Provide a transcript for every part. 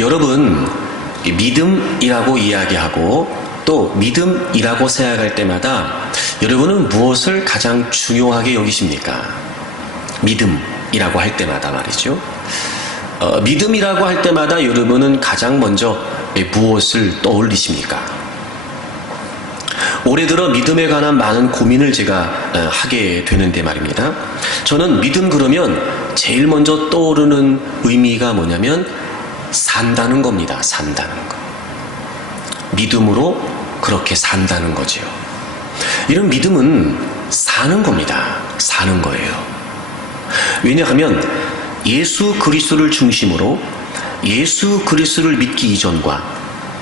여러분, 믿음이라고 이야기하고 또 믿음이라고 생각할 때마다 여러분은 무엇을 가장 중요하게 여기십니까? 믿음이라고 할 때마다 말이죠. 믿음이라고 할 때마다 여러분은 가장 먼저 무엇을 떠올리십니까? 올해 들어 믿음에 관한 많은 고민을 제가 하게 되는데 말입니다. 저는 믿음 그러면 제일 먼저 떠오르는 의미가 뭐냐면 산다는 겁니다. 산다는 거. 믿음으로 그렇게 산다는 거죠. 이런 믿음은 사는 겁니다. 사는 거예요. 왜냐하면 예수 그리스도를 중심으로 예수 그리스도를 믿기 이전과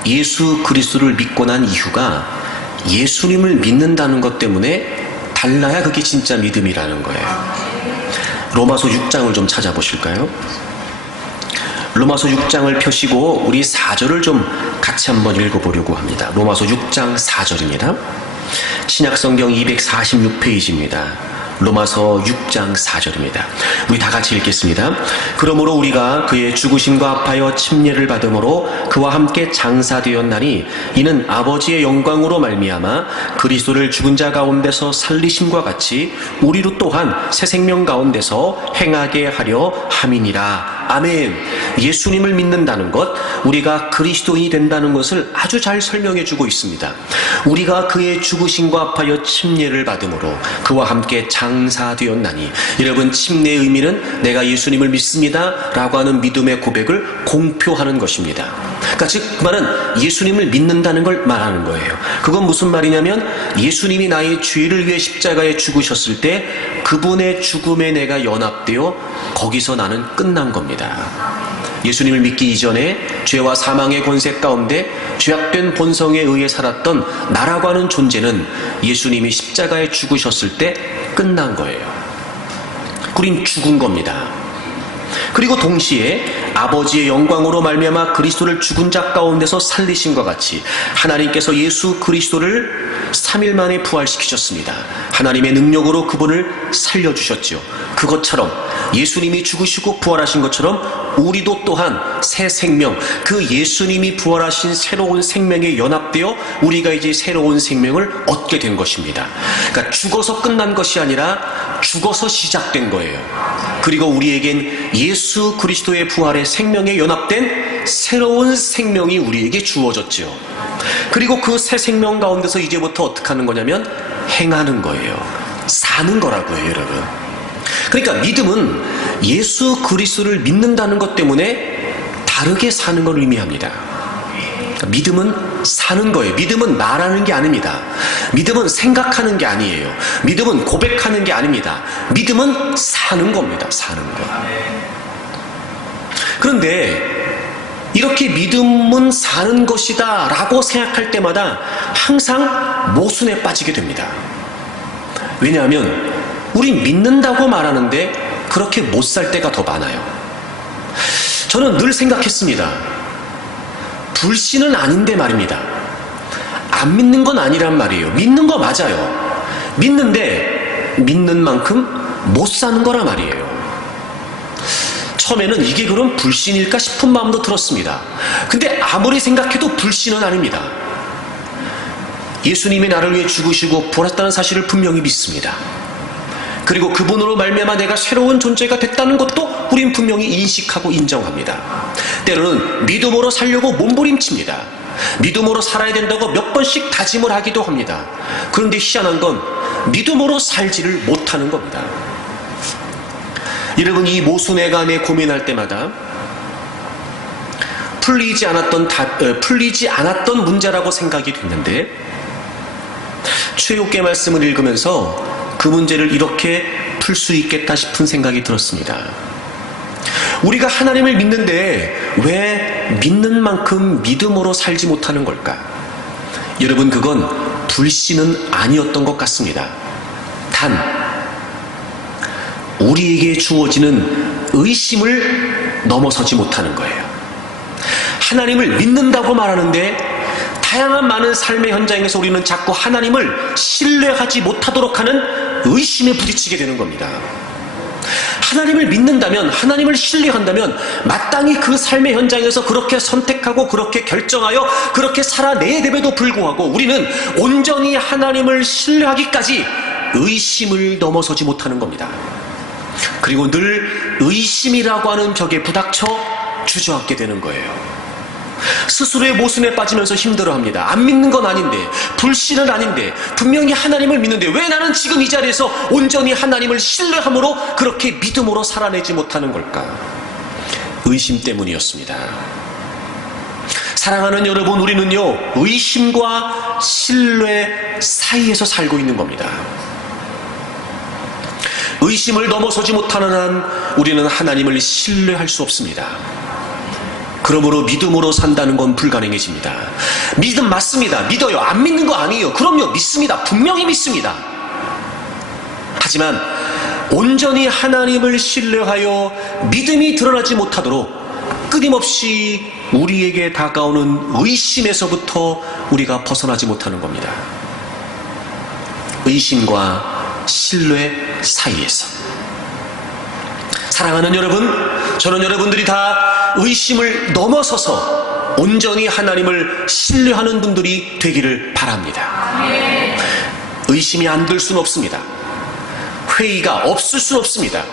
예수 그리스도를 믿고 난 이후가 예수님을 믿는다는 것 때문에 달라야 그게 진짜 믿음이라는 거예요. 로마서 6장을 좀 찾아보실까요? 로마서 6장을 펴시고 우리 4절을 좀 같이 한번 읽어보려고 합니다. 로마서 6장 4절입니다. 신약성경 246페이지입니다. 로마서 6장 4절입니다. 우리 다 같이 읽겠습니다. 그러므로 우리가 그의 죽으심과 합하여 침례를 받음으로 그와 함께 장사되었나니 이는 아버지의 영광으로 말미암아 그리스도를 죽은 자 가운데서 살리심과 같이 우리로 또한 새 생명 가운데서 행하게 하려 함이니라. 아멘. 예수님을 믿는다는 것, 우리가 그리스도인이 된다는 것을 아주 잘 설명해 주고 있습니다. 우리가 그의 죽으심과 합하여 침례를 받음으로 그와 함께 장사되었나니, 여러분, 침례의 의미는 내가 예수님을 믿습니다 라고 하는 믿음의 고백을 공표하는 것입니다. 그러니까 즉 그 말은 예수님을 믿는다는 걸 말하는 거예요. 그건 무슨 말이냐면 예수님이 나의 죄를 위해 십자가에 죽으셨을 때 그분의 죽음에 내가 연합되어 거기서 나는 끝난 겁니다. 예수님을 믿기 이전에 죄와 사망의 권세 가운데 죄악된 본성에 의해 살았던 나라고 하는 존재는 예수님이 십자가에 죽으셨을 때 끝난 거예요. 우린 죽은 겁니다. 그리고 동시에 아버지의 영광으로 말미암아 그리스도를 죽은 자 가운데서 살리심과 같이 하나님께서 예수 그리스도를 3일 만에 부활시키셨습니다. 하나님의 능력으로 그분을 살려주셨죠. 그것처럼 예수님이 죽으시고 부활하신 것처럼 우리도 또한 새 생명, 그 예수님이 부활하신 새로운 생명에 연합되어 우리가 이제 새로운 생명을 얻게 된 것입니다. 그러니까 죽어서 끝난 것이 아니라 죽어서 시작된 거예요. 그리고 우리에겐 예수 그리스도의 부활의 생명에 연합된 새로운 생명이 우리에게 주어졌죠. 그리고 그 새 생명 가운데서 이제부터 어떻게 하는 거냐면 행하는 거예요. 사는 거라고요, 여러분. 그러니까 믿음은 예수 그리스도를 믿는다는 것 때문에 다르게 사는 걸 의미합니다. 믿음은 사는 거예요. 믿음은 말하는 게 아닙니다. 믿음은 생각하는 게 아니에요. 믿음은 고백하는 게 아닙니다. 믿음은 사는 겁니다. 사는 거. 그런데 이렇게 믿음은 사는 것이다 라고 생각할 때마다 항상 모순에 빠지게 됩니다. 왜냐하면 우린 믿는다고 말하는데 그렇게 못 살 때가 더 많아요. 저는 늘 생각했습니다. 불신은 아닌데 말입니다. 안 믿는 건 아니란 말이에요. 믿는 거 맞아요. 믿는데 믿는 만큼 못 사는 거란 말이에요. 처음에는 이게 그럼 불신일까 싶은 마음도 들었습니다. 근데 아무리 생각해도 불신은 아닙니다. 예수님이 나를 위해 죽으시고 부활했다는 사실을 분명히 믿습니다. 그리고 그분으로 말미암아 내가 새로운 존재가 됐다는 것도 우린 분명히 인식하고 인정합니다. 때로는 믿음으로 살려고 몸부림칩니다. 믿음으로 살아야 된다고 몇 번씩 다짐을 하기도 합니다. 그런데 희한한 건 믿음으로 살지를 못하는 겁니다. 여러분, 이 모순에 관해 고민할 때마다 풀리지 않았던 문제라고 생각이 됐는데 최후의 말씀을 읽으면서 그 문제를 이렇게 풀 수 있겠다 싶은 생각이 들었습니다. 우리가 하나님을 믿는데 왜 믿는 만큼 믿음으로 살지 못하는 걸까? 여러분, 그건 불신은 아니었던 것 같습니다. 단 우리에게 주어지는 의심을 넘어서지 못하는 거예요. 하나님을 믿는다고 말하는데 다양한 많은 삶의 현장에서 우리는 자꾸 하나님을 신뢰하지 못하도록 하는 의심에 부딪히게 되는 겁니다. 하나님을 믿는다면, 하나님을 신뢰한다면 마땅히 그 삶의 현장에서 그렇게 선택하고 그렇게 결정하여 그렇게 살아내됨에도 불구하고 우리는 온전히 하나님을 신뢰하기까지 의심을 넘어서지 못하는 겁니다. 그리고 늘 의심이라고 하는 벽에 부닥쳐 주저앉게 되는 거예요. 스스로의 모순에 빠지면서 힘들어합니다. 안 믿는 건 아닌데, 불신은 아닌데, 분명히 하나님을 믿는데 왜 나는 지금 이 자리에서 온전히 하나님을 신뢰함으로 그렇게 믿음으로 살아내지 못하는 걸까? 의심 때문이었습니다. 사랑하는 여러분, 우리는요, 의심과 신뢰 사이에서 살고 있는 겁니다. 의심을 넘어서지 못하는 한 우리는 하나님을 신뢰할 수 없습니다. 그러므로 믿음으로 산다는 건 불가능해집니다. 믿음 맞습니다. 믿어요. 안 믿는 거 아니에요. 그럼요. 믿습니다. 분명히 믿습니다. 하지만 온전히 하나님을 신뢰하여 믿음이 드러나지 못하도록 끊임없이 우리에게 다가오는 의심에서부터 우리가 벗어나지 못하는 겁니다. 의심과 신뢰 사이에서. 사랑하는 여러분, 저는 여러분들이 다 의심을 넘어서서 온전히 하나님을 신뢰하는 분들이 되기를 바랍니다. 의심이 안 될 수는 없습니다. 회의가 없을 수는 없습니다.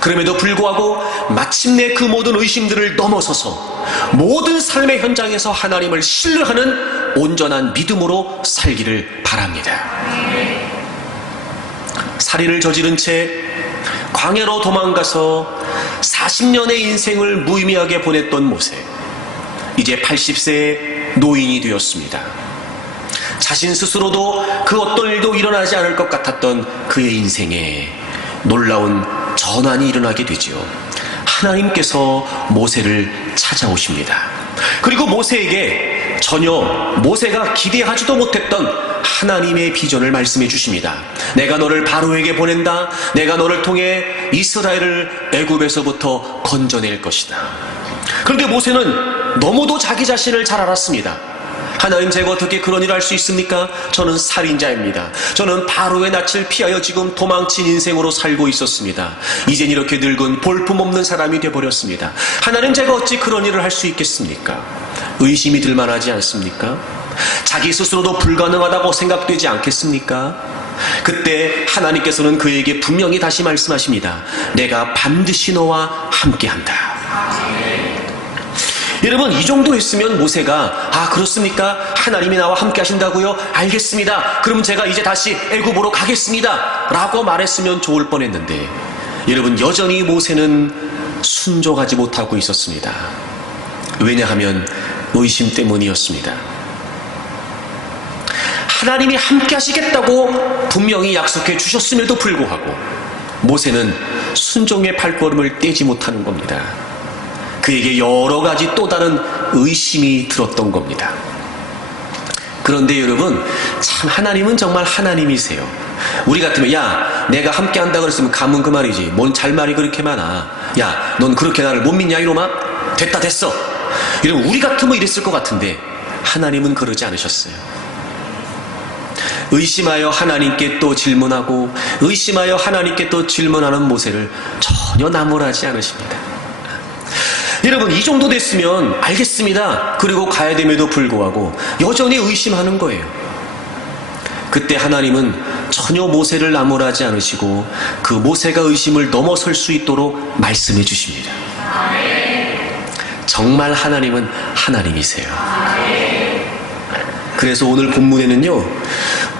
그럼에도 불구하고 마침내 그 모든 의심들을 넘어서서 모든 삶의 현장에서 하나님을 신뢰하는 온전한 믿음으로 살기를 바랍니다. 살인을 저지른 채 광야로 도망가서 40년의 인생을 무의미하게 보냈던 모세, 이제 80세의 노인이 되었습니다. 자신 스스로도 그 어떤 일도 일어나지 않을 것 같았던 그의 인생에 놀라운 전환이 일어나게 되지요. 하나님께서 모세를 찾아오십니다. 그리고 모세에게 전혀 모세가 기대하지도 못했던 하나님의 비전을 말씀해 주십니다. 내가 너를 바로에게 보낸다. 내가 너를 통해 이스라엘을 애굽에서부터 건져낼 것이다. 그런데 모세는 너무도 자기 자신을 잘 알았습니다. 하나님, 제가 어떻게 그런 일을 할 수 있습니까? 저는 살인자입니다. 저는 바로의 낯을 피하여 지금 도망친 인생으로 살고 있었습니다. 이젠 이렇게 늙은 볼품없는 사람이 되어버렸습니다. 하나님, 제가 어찌 그런 일을 할 수 있겠습니까? 의심이 들만하지 않습니까? 자기 스스로도 불가능하다고 생각되지 않겠습니까? 그때 하나님께서는 그에게 분명히 다시 말씀하십니다. 내가 반드시 너와 함께한다. 여러분, 이 정도 했으면 모세가 그렇습니까? 하나님이 나와 함께 하신다고요? 알겠습니다. 그럼 제가 이제 다시 애굽으로 가겠습니다 라고 말했으면 좋을 뻔했는데, 여러분, 여전히 모세는 순종하지 못하고 있었습니다. 왜냐하면 의심 때문이었습니다. 하나님이 함께 하시겠다고 분명히 약속해 주셨음에도 불구하고 모세는 순종의 발걸음을 떼지 못하는 겁니다. 그에게 여러 가지 또 다른 의심이 들었던 겁니다. 그런데 여러분, 참 하나님은 정말 하나님이세요. 우리 같으면, 야, 내가 함께 한다 그랬으면 가면 그 말이지. 뭔 잘 말이 그렇게 많아. 야, 넌 그렇게 나를 못 믿냐 이놈아? 됐다 됐어. 이러면 우리 같으면 이랬을 것 같은데 하나님은 그러지 않으셨어요. 의심하여 하나님께 또 질문하고 의심하여 하나님께 또 질문하는 모세를 전혀 나무라지 않으십니다. 여러분, 이 정도 됐으면 알겠습니다. 그리고 가야 됨에도 불구하고 여전히 의심하는 거예요. 그때 하나님은 전혀 모세를 나무라지 않으시고 그 모세가 의심을 넘어설 수 있도록 말씀해 주십니다. 정말 하나님은 하나님이세요. 그래서 오늘 본문에는요,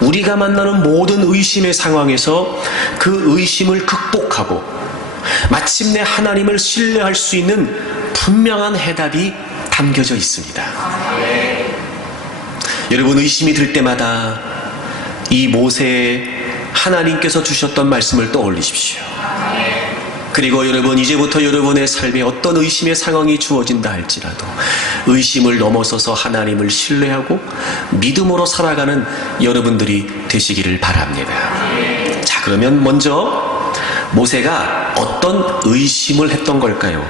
우리가 만나는 모든 의심의 상황에서 그 의심을 극복하고 마침내 하나님을 신뢰할 수 있는 분명한 해답이 담겨져 있습니다. 여러분, 의심이 들 때마다 이 모세의 하나님께서 주셨던 말씀을 떠올리십시오. 그리고 여러분, 이제부터 여러분의 삶에 어떤 의심의 상황이 주어진다 할지라도 의심을 넘어서서 하나님을 신뢰하고 믿음으로 살아가는 여러분들이 되시기를 바랍니다. 자, 그러면 먼저 모세가 어떤 의심을 했던 걸까요?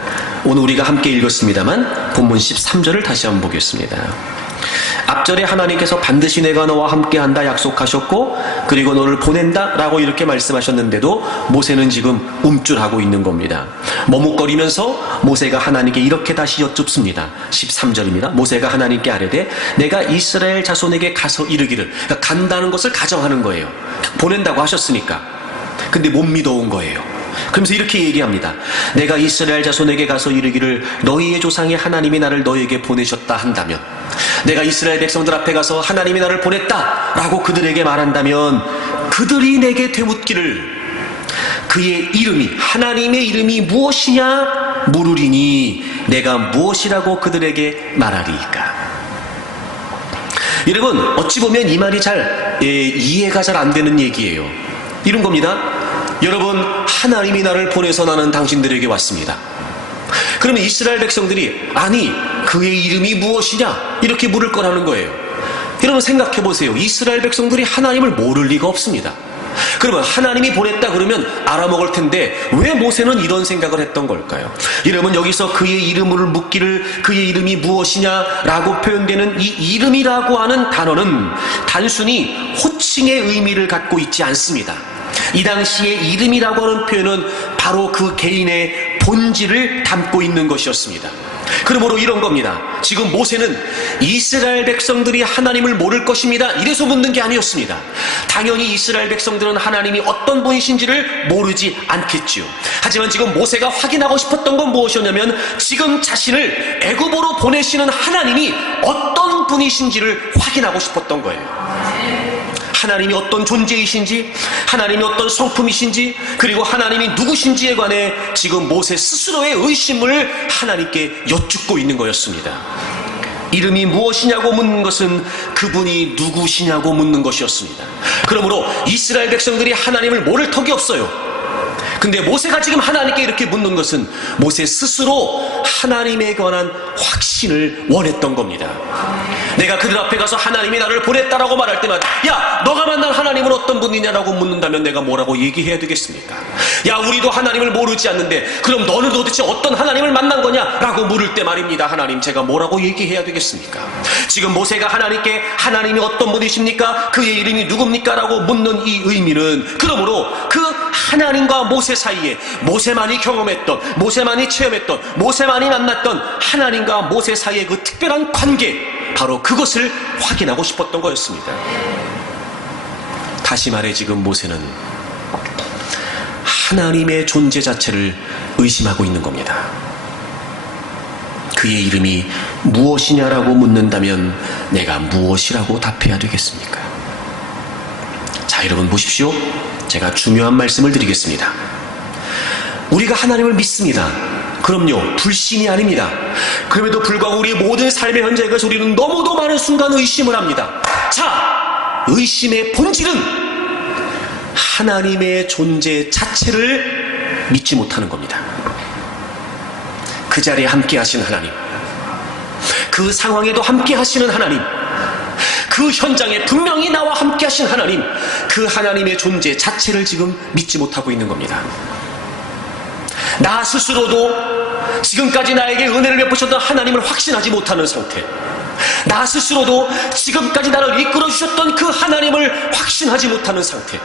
오늘 우리가 함께 읽었습니다만 본문 13절을 다시 한번 보겠습니다. 앞절에 하나님께서 반드시 내가 너와 함께한다 약속하셨고 그리고 너를 보낸다 라고 이렇게 말씀하셨는데도 모세는 지금 움찔하고 있는 겁니다. 머뭇거리면서 모세가 하나님께 이렇게 다시 여쭙습니다. 13절입니다. 모세가 하나님께 아뢰되 내가 이스라엘 자손에게 가서 이르기를, 그러니까 간다는 것을 가정하는 거예요. 보낸다고 하셨으니까. 근데 못 믿어온 거예요. 그러면서 이렇게 얘기합니다. 내가 이스라엘 자손에게 가서 이르기를 너희의 조상의 하나님이 나를 너희에게 보내셨다 한다면, 내가 이스라엘 백성들 앞에 가서 하나님이 나를 보냈다 라고 그들에게 말한다면 그들이 내게 되묻기를 그의 이름이, 하나님의 이름이 무엇이냐 물으리니 내가 무엇이라고 그들에게 말하리이까. 여러분, 어찌 보면 이 말이 이해가 잘 안 되는 얘기예요. 이런 겁니다. 여러분, 하나님이 나를 보내서 나는 당신들에게 왔습니다. 그러면 이스라엘 백성들이 아니 그의 이름이 무엇이냐 이렇게 물을 거라는 거예요. 여러분 생각해 보세요. 이스라엘 백성들이 하나님을 모를 리가 없습니다. 그러면 하나님이 보냈다 그러면 알아먹을 텐데 왜 모세는 이런 생각을 했던 걸까요? 여러분, 여기서 그의 이름을 묻기를 그의 이름이 무엇이냐라고 표현되는 이 이름이라고 하는 단어는 단순히 호칭의 의미를 갖고 있지 않습니다. 이 당시에 이름이라고 하는 표현은 바로 그 개인의 본질을 담고 있는 것이었습니다. 그러므로 이런 겁니다. 지금 모세는 이스라엘 백성들이 하나님을 모를 것입니다 이래서 묻는 게 아니었습니다. 당연히 이스라엘 백성들은 하나님이 어떤 분이신지를 모르지 않겠지요. 하지만 지금 모세가 확인하고 싶었던 건 무엇이었냐면 지금 자신을 애굽으로 보내시는 하나님이 어떤 분이신지를 확인하고 싶었던 거예요. 하나님이 어떤 존재이신지, 하나님이 어떤 성품이신지, 그리고 하나님이 누구신지에 관해 지금 모세 스스로의 의심을 하나님께 여쭙고 있는 거였습니다. 이름이 무엇이냐고 묻는 것은 그분이 누구시냐고 묻는 것이었습니다. 그러므로 이스라엘 백성들이 하나님을 모를 턱이 없어요. 근데 모세가 지금 하나님께 이렇게 묻는 것은 모세 스스로 하나님에 관한 확신을 원했던 겁니다. 내가 그들 앞에 가서 하나님이 나를 보냈다라고 말할 때마다 야, 너가 만난 하나님은 어떤 분이냐라고 묻는다면 내가 뭐라고 얘기해야 되겠습니까? 야, 우리도 하나님을 모르지 않는데 그럼 너는 도대체 어떤 하나님을 만난 거냐라고 물을 때 말입니다. 하나님, 제가 뭐라고 얘기해야 되겠습니까? 지금 모세가 하나님께 하나님이 어떤 분이십니까? 그의 이름이 누굽니까? 라고 묻는 이 의미는 그러므로 그 하나님과 모세 사이에 모세만이 경험했던, 모세만이 체험했던, 모세만이 만났던 하나님과 모세 사이의 그 특별한 관계, 바로 그것을 확인하고 싶었던 거였습니다. 다시 말해 지금 모세는 하나님의 존재 자체를 의심하고 있는 겁니다. 그의 이름이 무엇이냐라고 묻는다면 내가 무엇이라고 답해야 되겠습니까? 자, 여러분 보십시오. 제가 중요한 말씀을 드리겠습니다. 우리가 하나님을 믿습니다. 그럼요, 불신이 아닙니다. 그럼에도 불구하고 우리의 모든 삶의 현장에서 우리는 너무도 많은 순간 의심을 합니다. 자, 의심의 본질은 하나님의 존재 자체를 믿지 못하는 겁니다. 그 자리에 함께 하신 하나님, 그 상황에도 함께 하시는 하나님, 그 현장에 분명히 나와 함께 하신 하나님, 그 하나님의 존재 자체를 지금 믿지 못하고 있는 겁니다. 나 스스로도 지금까지 나에게 은혜를 베푸셨던 하나님을 확신하지 못하는 상태, 나 스스로도 지금까지 나를 이끌어 주셨던 그 하나님을 확신하지 못하는 상태,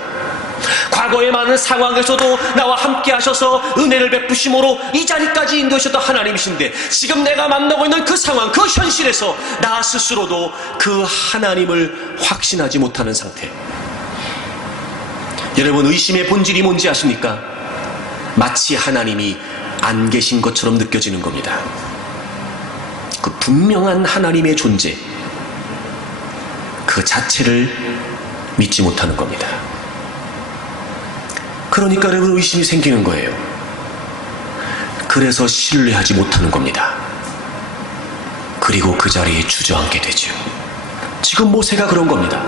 과거의 많은 상황에서도 나와 함께 하셔서 은혜를 베푸심으로 이 자리까지 인도하셨던 하나님이신데 지금 내가 만나고 있는 그 상황, 그 현실에서 나 스스로도 그 하나님을 확신하지 못하는 상태. 여러분, 의심의 본질이 뭔지 아십니까? 마치 하나님이 안 계신 것처럼 느껴지는 겁니다. 그 분명한 하나님의 존재, 그 자체를 믿지 못하는 겁니다. 그러니까 여러분, 의심이 생기는 거예요. 그래서 신뢰하지 못하는 겁니다. 그리고 그 자리에 주저앉게 되죠. 지금 모세가 그런 겁니다.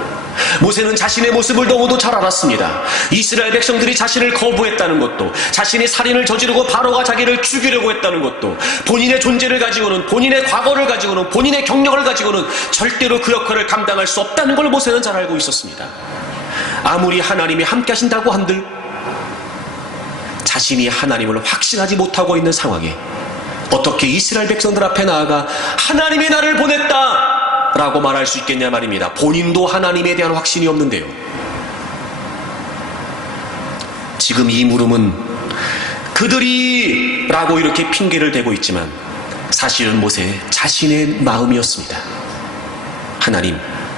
모세는 자신의 모습을 너무도 잘 알았습니다. 이스라엘 백성들이 자신을 거부했다는 것도, 자신이 살인을 저지르고 바로가 자기를 죽이려고 했다는 것도, 본인의 존재를 가지고는, 본인의 과거를 가지고는, 본인의 경력을 가지고는 절대로 그 역할을 감당할 수 없다는 걸 모세는 잘 알고 있었습니다. 아무리 하나님이 함께 하신다고 한들 자신이 하나님을 확신하지 못하고 있는 상황에 어떻게 이스라엘 백성들 앞에 나아가 하나님이 나를 보냈다 라고 말할 수 있겠냐 말입니다. 본인도 하나님에 대한 확신이 없는데요. 지금 이 물음은 그들이 라고 이렇게 핑계를 대고 있지만 사실은 모세 자신의 마음이었습니다.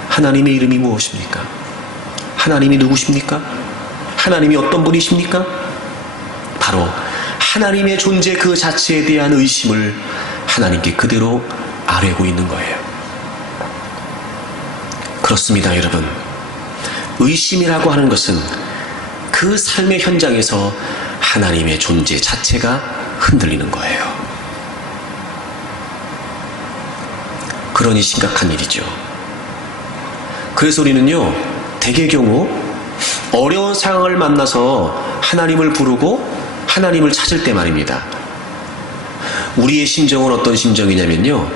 하나님의 이름이 무엇입니까? 하나님이 누구십니까? 하나님이 어떤 분이십니까? 바로 하나님의 존재 그 자체에 대한 의심을 하나님께 그대로 아뢰고 있는 거예요. 그렇습니다, 여러분. 의심이라고 하는 것은 그 삶의 현장에서 하나님의 존재 자체가 흔들리는 거예요. 그러니 심각한 일이죠. 그래서 우리는요, 대개 경우 어려운 상황을 만나서 하나님을 부르고 하나님을 찾을 때 말입니다. 우리의 심정은 어떤 심정이냐면요,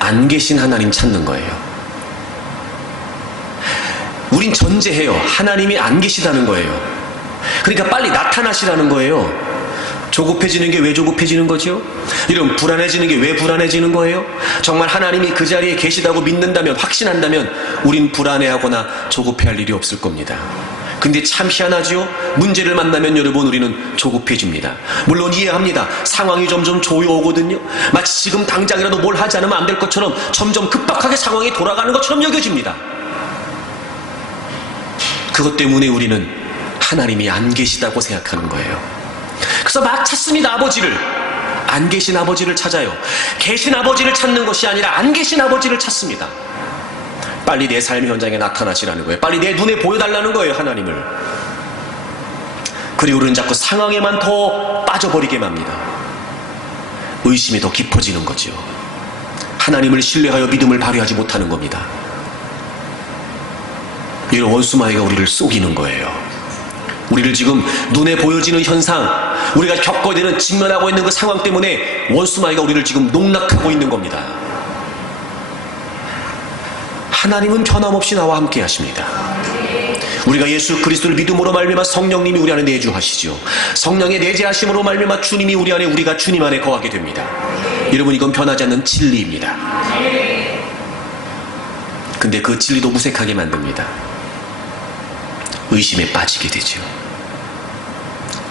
안 계신 하나님 찾는 거예요. 우린 전제해요. 하나님이 안 계시다는 거예요. 그러니까 빨리 나타나시라는 거예요. 조급해지는 게 왜 조급해지는 거죠? 이런 불안해지는 게 왜 불안해지는 거예요? 정말 하나님이 그 자리에 계시다고 믿는다면, 확신한다면 우린 불안해하거나 조급해할 일이 없을 겁니다. 근데 참 희한하죠? 문제를 만나면 여러분, 우리는 조급해집니다. 물론 이해합니다. 상황이 점점 조여오거든요. 마치 지금 당장이라도 뭘 하지 않으면 안 될 것처럼 점점 급박하게 상황이 돌아가는 것처럼 여겨집니다. 그것 때문에 우리는 하나님이 안 계시다고 생각하는 거예요. 그래서 막 찾습니다. 아버지를. 안 계신 아버지를 찾아요. 계신 아버지를 찾는 것이 아니라 안 계신 아버지를 찾습니다. 빨리 내 삶 현장에 나타나시라는 거예요. 빨리 내 눈에 보여달라는 거예요, 하나님을. 그리고 우리는 자꾸 상황에만 더 빠져버리게 맙니다. 의심이 더 깊어지는 거죠. 하나님을 신뢰하여 믿음을 발휘하지 못하는 겁니다. 이런 원수마귀가 우리를 속이는 거예요. 우리를 지금 눈에 보여지는 현상, 우리가 겪어야 되는, 직면하고 있는 그 상황 때문에 원수마귀가 우리를 지금 농락하고 있는 겁니다. 하나님은 변함없이 나와 함께 하십니다. 우리가 예수 그리스도를 믿음으로 말미암아 성령님이 우리 안에 내주하시죠. 성령의 내재하심으로 말미암아 주님이 우리 안에, 우리가 주님 안에 거하게 됩니다. 여러분, 이건 변하지 않는 진리입니다. 근데 그 진리도 무색하게 만듭니다. 의심에 빠지게 되죠.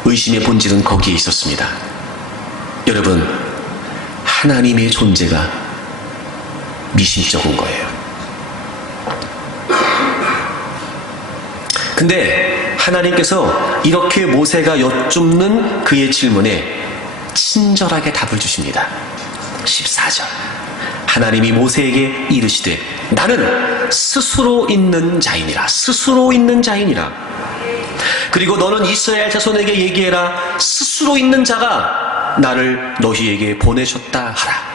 의심의 본질은 거기에 있었습니다. 여러분, 하나님의 존재가 미심쩍은 거예요. 근데 하나님께서 이렇게 모세가 여쭙는 그의 질문에 친절하게 답을 주십니다. 14절. 하나님이 모세에게 이르시되 나는 스스로 있는 자이니라. 스스로 있는 자이니라. 그리고 너는 이스라엘 자손에게 얘기해라. 스스로 있는 자가 나를 너희에게 보내셨다 하라.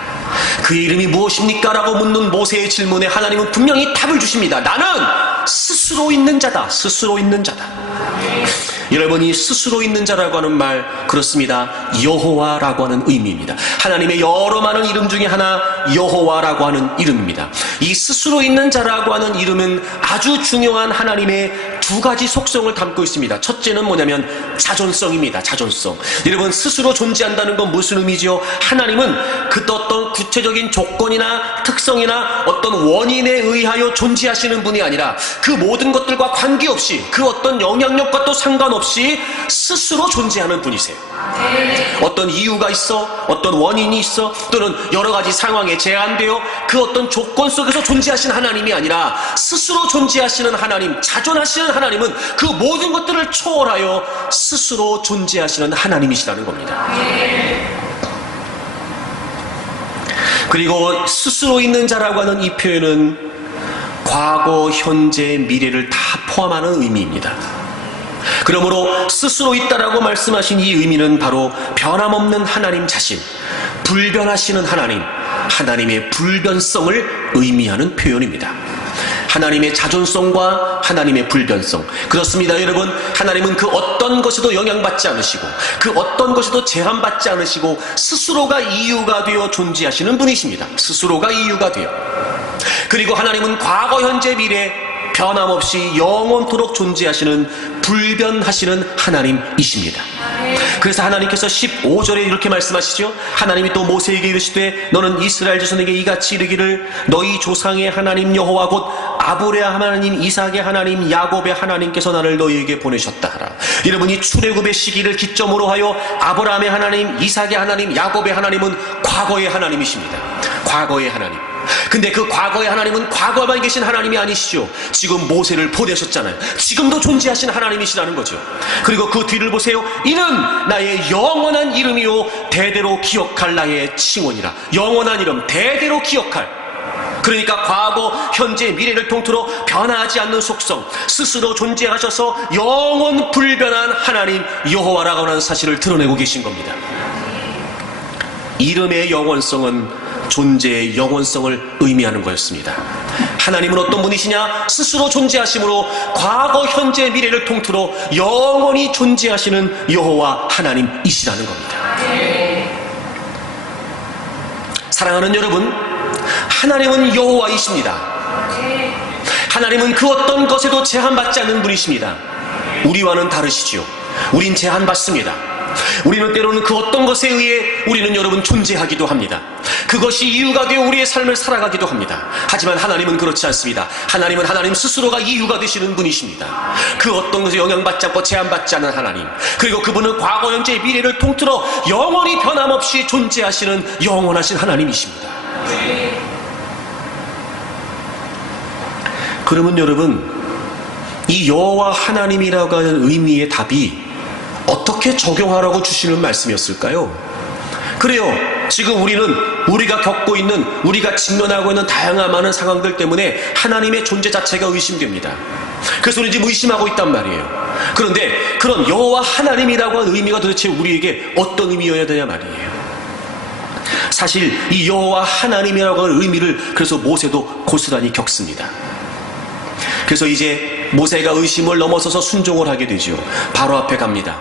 그의 이름이 무엇입니까? 라고 묻는 모세의 질문에 하나님은 분명히 답을 주십니다. 나는 스스로 있는 자다. 스스로 있는 자다. 여러분, 이 스스로 있는 자라고 하는 말, 그렇습니다. 여호와라고 하는 의미입니다. 하나님의 여러 많은 이름 중에 하나, 여호와라고 하는 이름입니다. 이 스스로 있는 자라고 하는 이름은 아주 중요한 하나님의 두 가지 속성을 담고 있습니다. 첫째는 뭐냐면 자존성입니다. 자존성. 여러분, 스스로 존재한다는 건 무슨 의미죠? 하나님은 그 어떤 구체적인 조건이나 특성이나 어떤 원인에 의하여 존재하시는 분이 아니라 그 모든 것들과 관계없이, 그 어떤 영향력과 또 상관없이 스스로 존재하는 분이세요. 어떤 이유가 있어, 어떤 원인이 있어, 또는 여러 가지 상황에 제한되어 그 어떤 조건 속에서 존재하시는 하나님이 아니라 스스로 존재하시는 하나님, 자존하시는 하나님은 그 모든 것들을 초월하여 스스로 존재하시는 하나님이시라는 겁니다. 그리고 스스로 있는 자라고 하는 이 표현은 과거, 현재, 미래를 다 포함하는 의미입니다. 그러므로 스스로 있다라고 말씀하신 이 의미는 바로 변함없는 하나님 자신, 불변하시는 하나님, 하나님의 불변성을 의미하는 표현입니다. 하나님의 자존성과 하나님의 불변성. 그렇습니다, 여러분. 하나님은 그 어떤 것에도 영향받지 않으시고 그 어떤 것에도 제한받지 않으시고 스스로가 이유가 되어 존재하시는 분이십니다. 스스로가 이유가 되어. 그리고 하나님은 과거, 현재, 미래 변함없이 영원토록 존재하시는 불변하시는 하나님이십니다. 그래서 하나님께서 15절에 이렇게 말씀하시죠. 하나님이 또 모세에게 이르시되 너는 이스라엘 자손에게 이같이 이르기를 너희 조상의 하나님 여호와 곧 아브라함 하나님, 이삭의 하나님, 야곱의 하나님께서 나를 너희에게 보내셨다 하라. 여러분, 이 출애굽의 시기를 기점으로 하여 아브라함의 하나님, 이삭의 하나님, 야곱의 하나님은 과거의 하나님이십니다. 과거의 하나님. 근데 그 과거의 하나님은 과거에만 계신 하나님이 아니시죠. 지금 모세를 보내셨잖아요. 지금도 존재하신 하나님이시라는 거죠. 그리고 그 뒤를 보세요. 이는 나의 영원한 이름이요 대대로 기억할 나의 칭원이라. 영원한 이름, 대대로 기억할. 그러니까 과거, 현재, 미래를 통틀어 변하지 않는 속성, 스스로 존재하셔서 영원 불변한 하나님 여호와라고 하는 사실을 드러내고 계신 겁니다. 이름의 영원성은 존재의 영원성을 의미하는 거였습니다. 하나님은 어떤 분이시냐? 스스로 존재하심으로 과거, 현재, 미래를 통틀어 영원히 존재하시는 여호와 하나님이시라는 겁니다. 사랑하는 여러분, 하나님은 여호와이십니다. 하나님은 그 어떤 것에도 제한받지 않는 분이십니다. 우리와는 다르시죠. 우린 제한받습니다. 우리는 때로는 그 어떤 것에 의해 우리는 여러분 존재하기도 합니다. 그것이 이유가 되어 우리의 삶을 살아가기도 합니다. 하지만 하나님은 그렇지 않습니다. 하나님은 하나님 스스로가 이유가 되시는 분이십니다. 그 어떤 것에 영향받지 않고 제한받지 않는 하나님, 그리고 그분은 과거, 현재, 미래를 통틀어 영원히 변함없이 존재하시는 영원하신 하나님이십니다. 그러면 여러분, 이 여호와 하나님이라고 하는 의미의 답이 어떻게 적용하라고 주시는 말씀이었을까요? 그래요. 지금 우리가 겪고 있는, 우리가 직면하고 있는 다양한 많은 상황들 때문에 하나님의 존재 자체가 의심됩니다. 그래서 우리 지금 의심하고 있단 말이에요. 그런데 그런 여호와 하나님이라고 하는 의미가 도대체 우리에게 어떤 의미여야 되냐 말이에요. 사실 이 여호와 하나님이라고 하는 의미를 그래서 모세도 고스란히 겪습니다. 그래서 이제 모세가 의심을 넘어서서 순종을 하게 되죠. 바로 앞에 갑니다.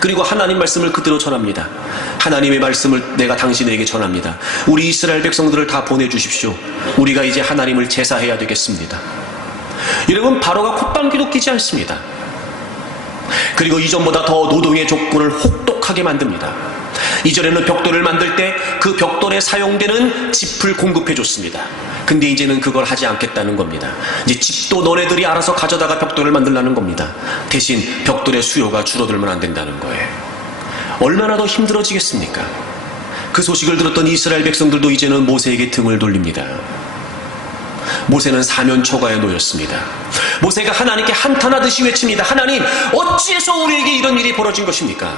그리고 하나님 말씀을 그대로 전합니다. 하나님의 말씀을 내가 당신에게 전합니다. 우리 이스라엘 백성들을 다 보내주십시오. 우리가 이제 하나님을 제사해야 되겠습니다. 여러분, 바로가 콧방귀도 끼지 않습니다. 그리고 이전보다 더 노동의 조건을 혹독하게 만듭니다. 이전에는 벽돌을 만들 때 그 벽돌에 사용되는 짚을 공급해 줬습니다. 근데 이제는 그걸 하지 않겠다는 겁니다. 이제 집도 너네들이 알아서 가져다가 벽돌을 만들라는 겁니다. 대신 벽돌의 수요가 줄어들면 안 된다는 거예요. 얼마나 더 힘들어지겠습니까? 그 소식을 들었던 이스라엘 백성들도 이제는 모세에게 등을 돌립니다. 모세는 사면 초가에 놓였습니다. 모세가 하나님께 한탄하듯이 외칩니다. 하나님, 어찌해서 우리에게 이런 일이 벌어진 것입니까?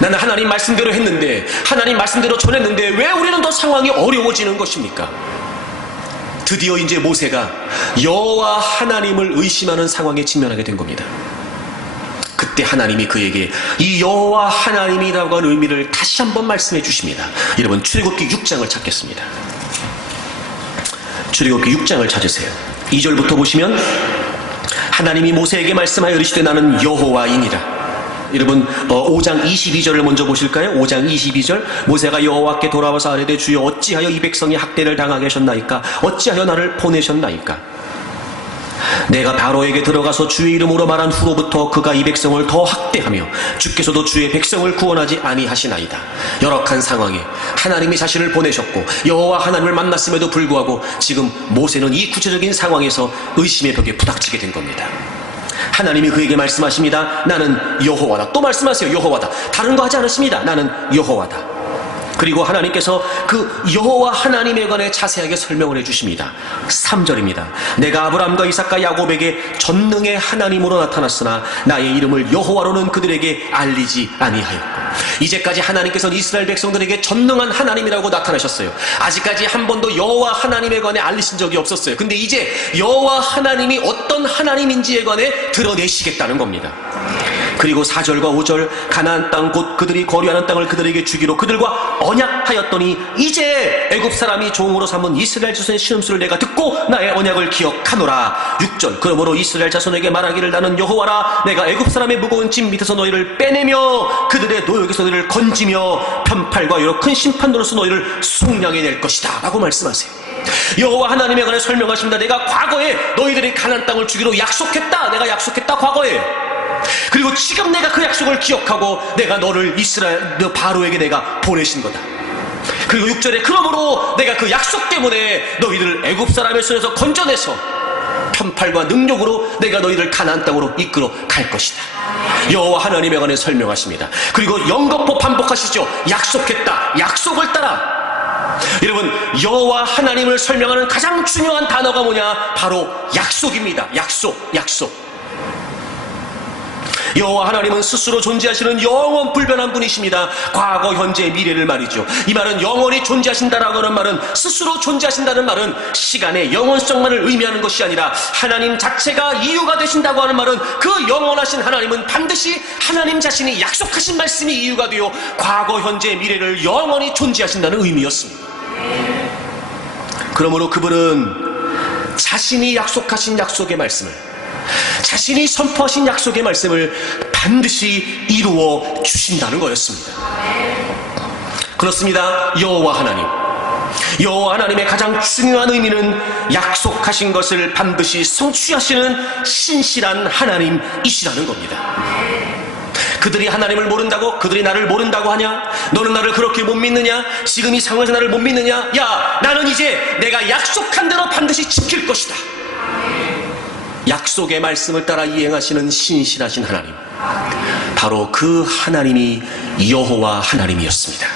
나는 하나님 말씀대로 했는데, 하나님 말씀대로 전했는데 왜 우리는 더 상황이 어려워지는 것입니까? 드디어 이제 모세가 여호와 하나님을 의심하는 상황에 직면하게 된 겁니다. 그때 하나님이 그에게 이 여호와 하나님이라고 하는 의미를 다시 한번 말씀해 주십니다. 여러분, 출애굽기 6장을 찾겠습니다. 출애굽기 6장을 찾으세요. 2절부터 보시면 하나님이 모세에게 말씀하여 이르시되 나는 여호와이니라. 여러분, 5장 22절을 먼저 보실까요? 5장 22절. 모세가 여호와께 돌아와서 아뢰되 주여 어찌하여 이 백성이 학대를 당하게 하셨나이까? 어찌하여 나를 보내셨나이까? 내가 바로에게 들어가서 주의 이름으로 말한 후로부터 그가 이 백성을 더 학대하며 주께서도 주의 백성을 구원하지 아니하시나이다. 열악한 상황에 하나님이 자신을 보내셨고 여호와 하나님을 만났음에도 불구하고 지금 모세는 이 구체적인 상황에서 의심의 벽에 부닥치게 된 겁니다. 하나님이 그에게 말씀하십니다. 나는 여호와다. 또 말씀하세요. 여호와다. 다른 거 하지 않으십니다. 나는 여호와다. 그리고 하나님께서 그 여호와 하나님에 관해 자세하게 설명을 해주십니다. 3절입니다. 내가 아브라함과 이삭과 야곱에게 전능의 하나님으로 나타났으나 나의 이름을 여호와로는 그들에게 알리지 아니하였고. 이제까지 하나님께서는 이스라엘 백성들에게 전능한 하나님이라고 나타나셨어요. 아직까지 한 번도 여호와 하나님에 관해 알리신 적이 없었어요. 근데 이제 여호와 하나님이 어떤 하나님인지에 관해 드러내시겠다는 겁니다. 그리고 4절과 5절 가나안 땅 곧 그들이 거류하는 땅을 그들에게 주기로 그들과 언약하였더니 이제 애굽 사람이 종으로 삼은 이스라엘 자손의 신음소리를 내가 듣고 나의 언약을 기억하노라. 6절 그러므로 이스라엘 자손에게 말하기를 나는 여호와라. 내가 애굽 사람의 무거운 짐 밑에서 너희를 빼내며 그들의 노역에서 너희를 건지며 편팔과 여러 큰 심판으로서 너희를 속량해낼 것이다 라고 말씀하세요. 여호와 하나님에 관해 설명하십니다. 내가 과거에 너희들이 가나안 땅을 주기로 약속했다. 내가 약속했다 과거에. 그리고 지금 내가 그 약속을 기억하고 내가 너를 이스라엘 너 바로에게 내가 보내신 거다. 그리고 6절에 그러므로 내가 그 약속 때문에 너희들을 애굽 사람의 손에서 건져내서 편팔과 능력으로 내가 너희를 가나안 땅으로 이끌어 갈 것이다. 여호와 하나님에 관해 설명하십니다. 그리고 영겁포 반복하시죠. 약속했다. 약속을 따라. 여러분, 여호와 하나님을 설명하는 가장 중요한 단어가 뭐냐? 바로 약속입니다. 약속. 여호와 하나님은 스스로 존재하시는 영원 불변한 분이십니다. 과거, 현재, 미래를 말이죠. 이 말은 영원히 존재하신다라고 하는 말은, 스스로 존재하신다는 말은 시간의 영원성만을 의미하는 것이 아니라 하나님 자체가 이유가 되신다고 하는 말은 그 영원하신 하나님은 반드시 하나님 자신이 약속하신 말씀이 이유가 되어 과거, 현재, 미래를 영원히 존재하신다는 의미였습니다. 그러므로 그분은 자신이 약속하신 약속의 말씀을, 자신이 선포하신 약속의 말씀을 반드시 이루어 주신다는 거였습니다. 그렇습니다. 여호와 하나님의 가장 중요한 의미는 약속하신 것을 반드시 성취하시는 신실한 하나님이시라는 겁니다. 그들이 하나님을 모른다고? 그들이 나를 모른다고 하냐? 너는 나를 그렇게 못 믿느냐? 지금 이 상황에서 나를 못 믿느냐? 야, 나는 이제 내가 약속한 대로 반드시 지킬 것이다. 약속의 말씀을 따라 이행하시는 신실하신 하나님, 바로 그 하나님이 여호와 하나님이었습니다.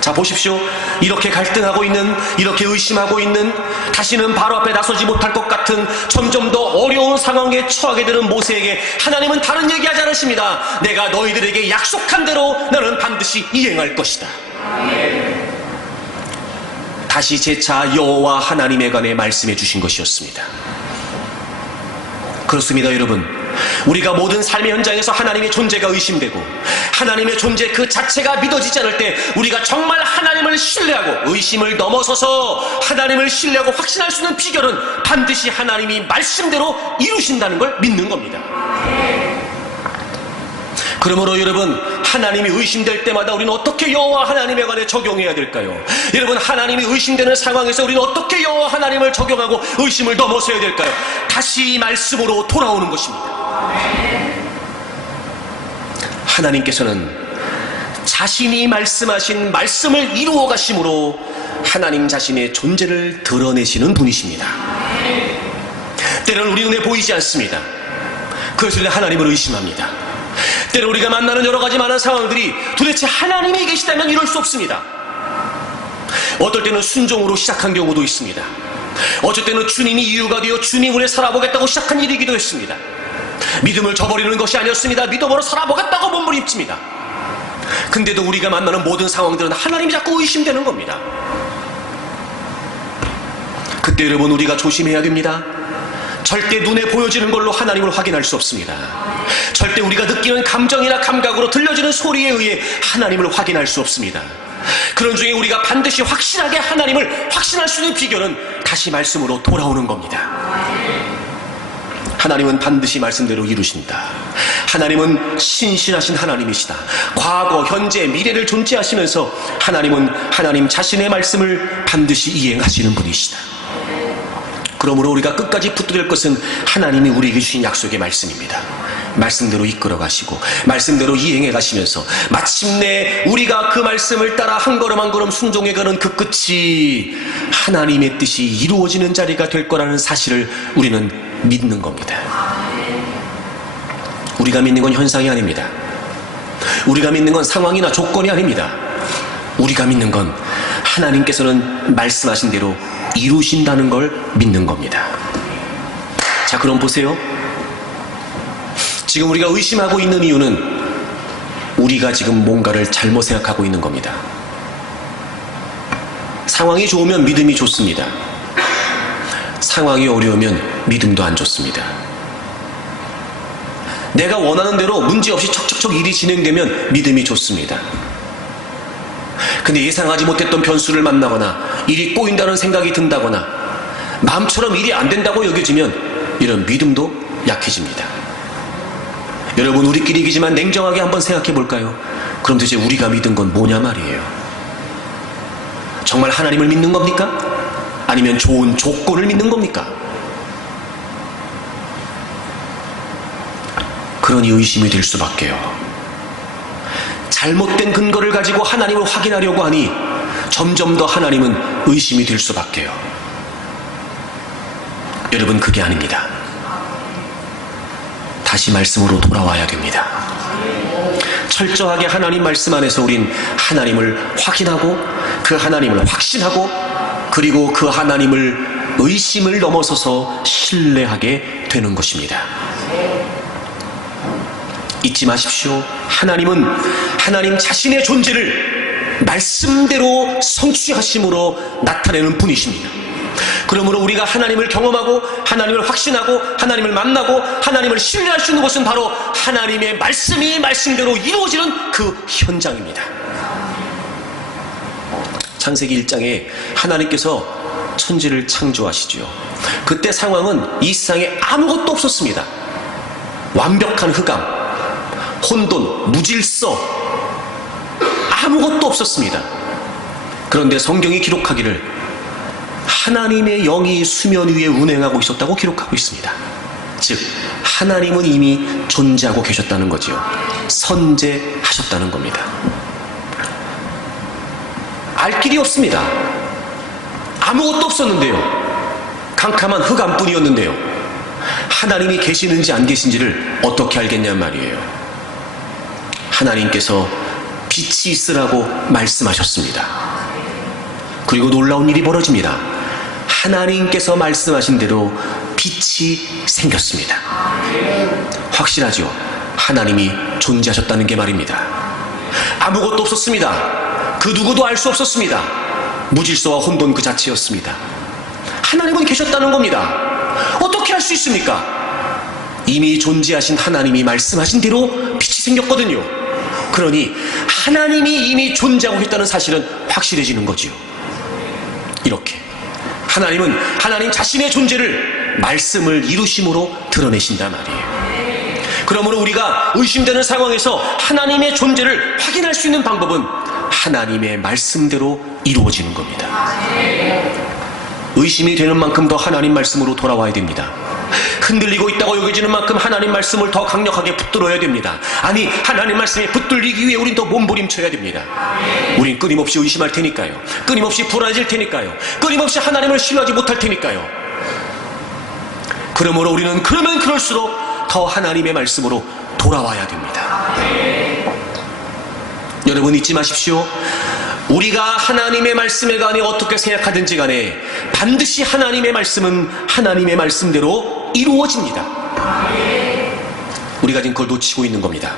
자, 보십시오. 이렇게 갈등하고 있는, 이렇게 의심하고 있는, 다시는 바로 앞에 나서지 못할 것 같은 점점 더 어려운 상황에 처하게 되는 모세에게 하나님은 다른 얘기하지 않으십니다. 내가 너희들에게 약속한 대로 너는 반드시 이행할 것이다. 다시 재차 여호와 하나님에 관해 말씀해 주신 것이었습니다. 그렇습니다, 여러분. 우리가 모든 삶의 현장에서 하나님의 존재가 의심되고 하나님의 존재 그 자체가 믿어지지 않을 때 우리가 정말 하나님을 신뢰하고 의심을 넘어서서 하나님을 신뢰하고 확신할 수 있는 비결은 반드시 하나님이 말씀대로 이루신다는 걸 믿는 겁니다. 그러므로 여러분, 하나님이 의심될 때마다 우리는 어떻게 여호와 하나님에 관해 적용해야 될까요? 여러분, 하나님이 의심되는 상황에서 우리는 어떻게 여호와 하나님을 적용하고 의심을 넘어서야 될까요? 다시 말씀으로 돌아오는 것입니다. 하나님께서는 자신이 말씀하신 말씀을 이루어 가심으로 하나님 자신의 존재를 드러내시는 분이십니다. 때로는 우리 눈에 보이지 않습니다. 그래서 우리는 하나님을 의심합니다. 때로 우리가 만나는 여러 가지 많은 상황들이 도대체 하나님이 계시다면 이럴 수 없습니다. 어떨 때는 순종으로 시작한 경우도 있습니다. 어쩔 때는 주님이 이유가 되어 주님을 살아보겠다고 시작한 일이기도 했습니다. 믿음을 저버리는 것이 아니었습니다. 믿음으로 살아보겠다고 몸부림칩니다. 근데도 우리가 만나는 모든 상황들은 하나님이 자꾸 의심되는 겁니다. 그때 여러분, 우리가 조심해야 됩니다. 절대 눈에 보여지는 걸로 하나님을 확인할 수 없습니다. 절대 우리가 느끼는 감정이나 감각으로 들려지는 소리에 의해 하나님을 확인할 수 없습니다. 그런 중에 우리가 반드시 확실하게 하나님을 확신할 수 있는 비결은 다시 말씀으로 돌아오는 겁니다. 하나님은 반드시 말씀대로 이루신다. 하나님은 신실하신 하나님이시다. 과거, 현재, 미래를 존재하시면서 하나님은 하나님 자신의 말씀을 반드시 이행하시는 분이시다. 그러므로 우리가 끝까지 붙들릴 것은 하나님이 우리에게 주신 약속의 말씀입니다. 말씀대로 이끌어 가시고 말씀대로 이행해 가시면서 마침내 우리가 그 말씀을 따라 한 걸음 한 걸음 순종해 가는 그 끝이 하나님의 뜻이 이루어지는 자리가 될 거라는 사실을 우리는 믿는 겁니다. 우리가 믿는 건 현상이 아닙니다. 우리가 믿는 건 상황이나 조건이 아닙니다. 우리가 믿는 건 하나님께서는 말씀하신 대로 이루신다는 걸 믿는 겁니다. 자, 그럼 보세요. 지금 우리가 의심하고 있는 이유는 우리가 지금 뭔가를 잘못 생각하고 있는 겁니다. 상황이 좋으면 믿음이 좋습니다. 상황이 어려우면 믿음도 안 좋습니다. 내가 원하는 대로 문제없이 척척척 일이 진행되면 믿음이 좋습니다. 근데 예상하지 못했던 변수를 만나거나 일이 꼬인다는 생각이 든다거나 마음처럼 일이 안 된다고 여겨지면 이런 믿음도 약해집니다. 여러분, 우리끼리 얘기지만 냉정하게 한번 생각해 볼까요? 그럼 도대체 우리가 믿은 건 뭐냐 말이에요. 정말 하나님을 믿는 겁니까? 아니면 좋은 조건을 믿는 겁니까? 그러니 의심이 될 수밖에요. 잘못된 근거를 가지고 하나님을 확인하려고 하니 점점 더 하나님은 의심이 될 수밖에요. 여러분, 그게 아닙니다. 다시 말씀으로 돌아와야 됩니다. 철저하게 하나님 말씀 안에서 우린 하나님을 확인하고 그 하나님을 확신하고 그리고 그 하나님을 의심을 넘어서서 신뢰하게 되는 것입니다. 잊지 마십시오. 하나님은 하나님 자신의 존재를 말씀대로 성취하심으로 나타내는 분이십니다. 그러므로 우리가 하나님을 경험하고 하나님을 확신하고 하나님을 만나고 하나님을 신뢰할 수 있는 것은 바로 하나님의 말씀이 말씀대로 이루어지는 그 현장입니다. 창세기 1장에 하나님께서 천지를 창조하시지요. 그때 상황은 이 세상에 아무것도 없었습니다. 완벽한 흑암, 혼돈, 무질서, 아무것도 없었습니다. 그런데 성경이 기록하기를 하나님의 영이 수면 위에 운행하고 있었다고 기록하고 있습니다. 즉 하나님은 이미 존재하고 계셨다는 거지요. 선재하셨다는 겁니다. 알 길이 없습니다. 아무것도 없었는데요. 캄캄한 흑암뿐이었는데요. 하나님이 계시는지 안 계신지를 어떻게 알겠냔 말이에요. 하나님께서 빛이 있으라고 말씀하셨습니다. 그리고 놀라운 일이 벌어집니다. 하나님께서 말씀하신 대로 빛이 생겼습니다. 확실하죠? 하나님이 존재하셨다는 게 말입니다. 아무것도 없었습니다. 그 누구도 알 수 없었습니다. 무질서와 혼돈 그 자체였습니다. 하나님은 계셨다는 겁니다. 어떻게 알 수 있습니까? 이미 존재하신 하나님이 말씀하신 대로 빛이 생겼거든요. 그러니 하나님이 이미 존재하고 있다는 사실은 확실해지는 거지요. 이렇게 하나님은 하나님 자신의 존재를 말씀을 이루심으로 드러내신단 말이에요. 그러므로 우리가 의심되는 상황에서 하나님의 존재를 확인할 수 있는 방법은 하나님의 말씀대로 이루어지는 겁니다. 의심이 되는 만큼 더 하나님 말씀으로 돌아와야 됩니다. 흔들리고 있다고 여겨지는 만큼 하나님 말씀을 더 강력하게 붙들어야 됩니다. 아니, 하나님 말씀에 붙들리기 위해 우린 더 몸부림쳐야 됩니다. 우린 끊임없이 의심할 테니까요. 끊임없이 불안해질 테니까요. 끊임없이 하나님을 신뢰하지 못할 테니까요. 그러므로 우리는 그러면 그럴수록 더 하나님의 말씀으로 돌아와야 됩니다. 여러분, 잊지 마십시오. 우리가 하나님의 말씀에 관해 어떻게 생각하든지 간에 반드시 하나님의 말씀은 하나님의 말씀대로 이루어집니다. 우리가 지금 그걸 놓치고 있는 겁니다.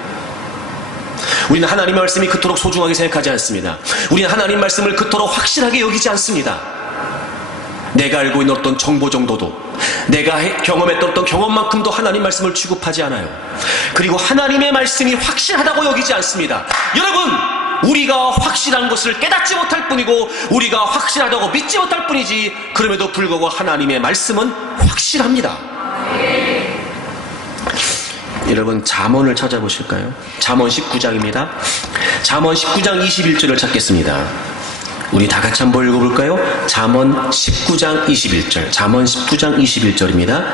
우리는 하나님의 말씀이 그토록 소중하게 생각하지 않습니다. 우리는 하나님 말씀을 그토록 확실하게 여기지 않습니다. 내가 알고 있는 어떤 정보 정도도, 내가 경험했던 어떤 경험만큼도 하나님 말씀을 취급하지 않아요. 그리고 하나님의 말씀이 확실하다고 여기지 않습니다. 여러분, 우리가 확실한 것을 깨닫지 못할 뿐이고 우리가 확실하다고 믿지 못할 뿐이지, 그럼에도 불구하고 하나님의 말씀은 확실합니다. 여러분, 잠언을 찾아보실까요? 잠언 19장입니다. 잠언 19장 21절을 찾겠습니다. 우리 다 같이 한번 읽어볼까요? 잠언 19장 21절. 잠언 19장 21절입니다.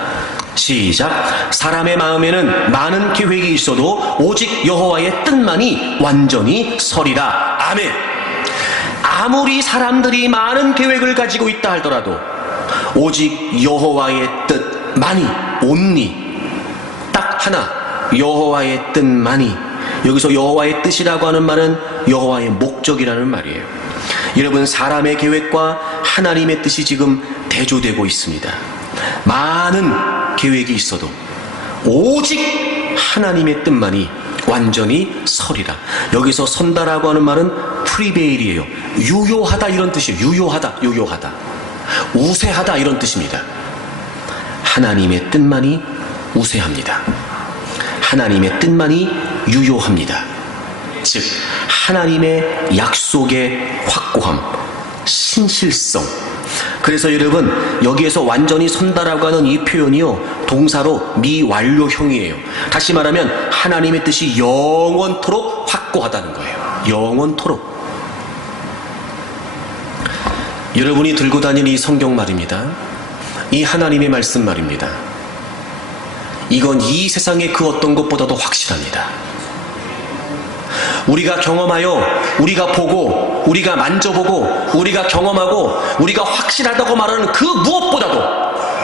시작. 사람의 마음에는 많은 계획이 있어도 오직 여호와의 뜻만이 완전히 서리라. 아멘. 아무리 사람들이 많은 계획을 가지고 있다 하더라도 오직 여호와의 뜻만이, 온리, 딱 하나, 여호와의 뜻만이. 여기서 여호와의 뜻이라고 하는 말은 여호와의 목적이라는 말이에요. 여러분, 사람의 계획과 하나님의 뜻이 지금 대조되고 있습니다. 많은 계획이 있어도 오직 하나님의 뜻만이 완전히 서리라. 여기서 선다라고 하는 말은 프리베일이에요. 유효하다, 이런 뜻이에요. 유효하다, 유효하다, 우세하다, 이런 뜻입니다. 하나님의 뜻만이 우세합니다. 하나님의 뜻만이 유효합니다. 즉 하나님의 약속의 확고함, 신실성. 그래서 여러분, 여기에서 완전히 선다라고 하는 이 표현이요, 동사로 미완료형이에요. 다시 말하면 하나님의 뜻이 영원토록 확고하다는 거예요. 영원토록. 여러분이 들고 다니는 이 성경 말입니다. 이 하나님의 말씀 말입니다. 이건 이 세상의 그 어떤 것보다도 확실합니다. 우리가 경험하여, 우리가 보고, 우리가 만져보고, 우리가 경험하고, 우리가 확실하다고 말하는 그 무엇보다도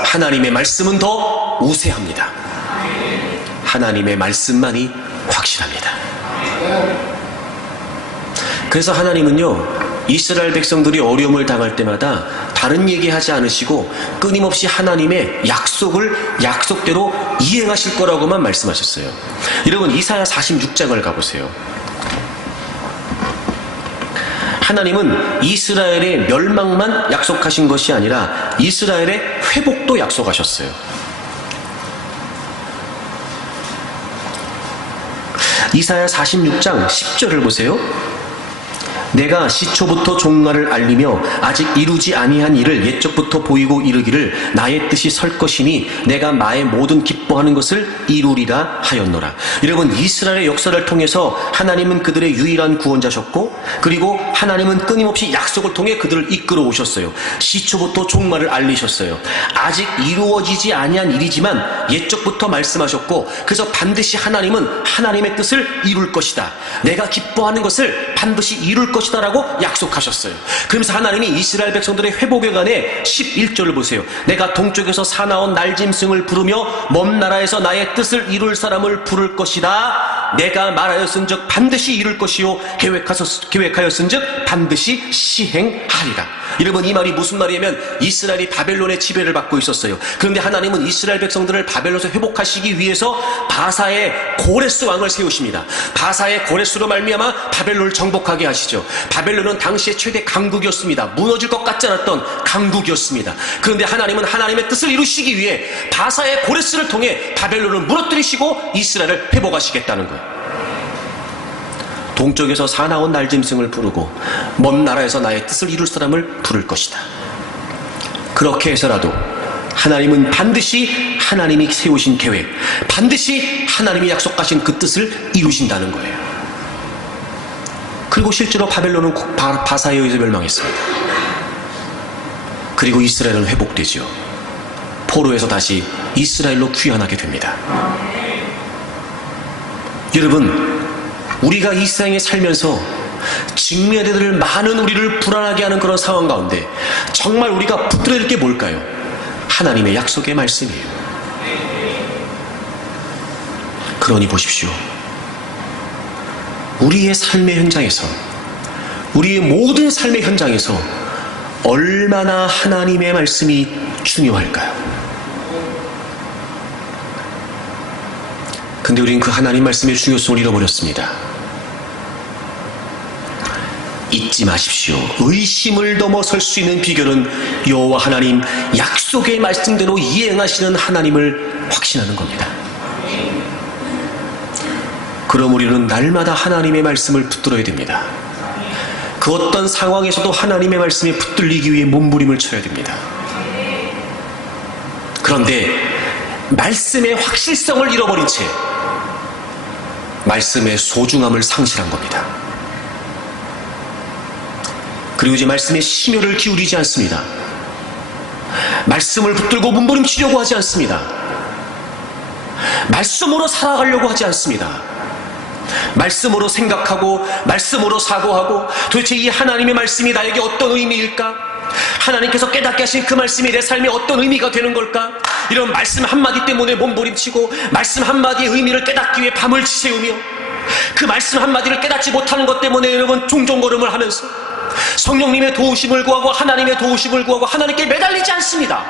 하나님의 말씀은 더 우세합니다. 하나님의 말씀만이 확실합니다. 그래서 하나님은요, 이스라엘 백성들이 어려움을 당할 때마다 다른 얘기하지 않으시고 끊임없이 하나님의 약속대로 이행하실 거라고만 말씀하셨어요. 여러분, 이사야 46장을 가보세요. 하나님은 이스라엘의 멸망만 약속하신 것이 아니라 이스라엘의 회복도 약속하셨어요. 이사야 46장 10절을 보세요. 내가 시초부터 종말을 알리며 아직 이루지 아니한 일을 옛적부터 보이고 이르기를 나의 뜻이 설 것이니 내가 나의 모든 기뻐하는 것을 이루리라 하였노라. 여러분, 이스라엘의 역사를 통해서 하나님은 그들의 유일한 구원자셨고, 그리고 하나님은 끊임없이 약속을 통해 그들을 이끌어 오셨어요. 시초부터 종말을 알리셨어요. 아직 이루어지지 아니한 일이지만 옛적부터 말씀하셨고, 그래서 반드시 하나님은 하나님의 뜻을 이룰 것이다. 내가 기뻐하는 것을 반드시 이룰 것이다 라고 약속하셨어요. 그러면서 하나님이 이스라엘 백성들의 회복에 관해 11절을 보세요. 내가 동쪽에서 사나운 날짐승을 부르며 먼 나라에서 나의 뜻을 이룰 사람을 부를 것이다. 내가 말하였은즉 반드시 이룰 것이요 계획하였은즉 반드시 시행하리라. 여러분, 이 말이 무슨 말이냐면 이스라엘이 바벨론의 지배를 받고 있었어요. 그런데 하나님은 이스라엘 백성들을 바벨론에서 회복하시기 위해서 바사의 고레스 왕을 세우십니다. 바사의 고레스로 말미암아 바벨론을 정복하게 하시죠. 바벨론은 당시의 최대 강국이었습니다. 무너질 것 같지 않았던 강국이었습니다. 그런데 하나님은 하나님의 뜻을 이루시기 위해 바사의 고레스를 통해 바벨론을 무너뜨리시고 이스라엘을 회복하시겠다는 거예요. 동쪽에서 사나운 날짐승을 부르고 먼 나라에서 나의 뜻을 이룰 사람을 부를 것이다. 그렇게 해서라도 하나님은 반드시 하나님이 세우신 계획, 반드시 하나님이 약속하신 그 뜻을 이루신다는 거예요. 그리고 실제로 바벨론은 바사에 의해서 멸망했습니다. 그리고 이스라엘은 회복되죠. 포로에서 다시 이스라엘로 귀환하게 됩니다. 여러분, 우리가 이 세상에 살면서 직면해야 될 많은 우리를 불안하게 하는 그런 상황 가운데 정말 우리가 붙들어야 될 게 뭘까요? 하나님의 약속의 말씀이에요. 그러니 보십시오. 우리의 삶의 현장에서, 우리의 모든 삶의 현장에서 얼마나 하나님의 말씀이 중요할까요? 근데 우리는 그 하나님 말씀의 중요성을 잃어버렸습니다. 잊지 마십시오. 의심을 넘어설 수 있는 비결은 여호와 하나님 약속의 말씀대로 이행하시는 하나님을 확신하는 겁니다. 그럼 우리는 날마다 하나님의 말씀을 붙들어야 됩니다. 그 어떤 상황에서도 하나님의 말씀에 붙들리기 위해 몸부림을 쳐야 됩니다. 그런데 말씀의 확실성을 잃어버린 채 말씀의 소중함을 상실한 겁니다. 그리고 이제 말씀의 심혈을 기울이지 않습니다. 말씀을 붙들고 몸부림치려고 하지 않습니다. 말씀으로 살아가려고 하지 않습니다. 말씀으로 생각하고 말씀으로 사고하고 도대체 이 하나님의 말씀이 나에게 어떤 의미일까? 하나님께서 깨닫게 하신 그 말씀이 내 삶에 어떤 의미가 되는 걸까? 이런 말씀 한마디 때문에 몸부림치고 말씀 한마디의 의미를 깨닫기 위해 밤을 지새우며 그 말씀 한마디를 깨닫지 못하는 것 때문에 여러분 종종걸음을 하면서 성령님의 도우심을 구하고 하나님의 도우심을 구하고 하나님께 매달리지 않습니다.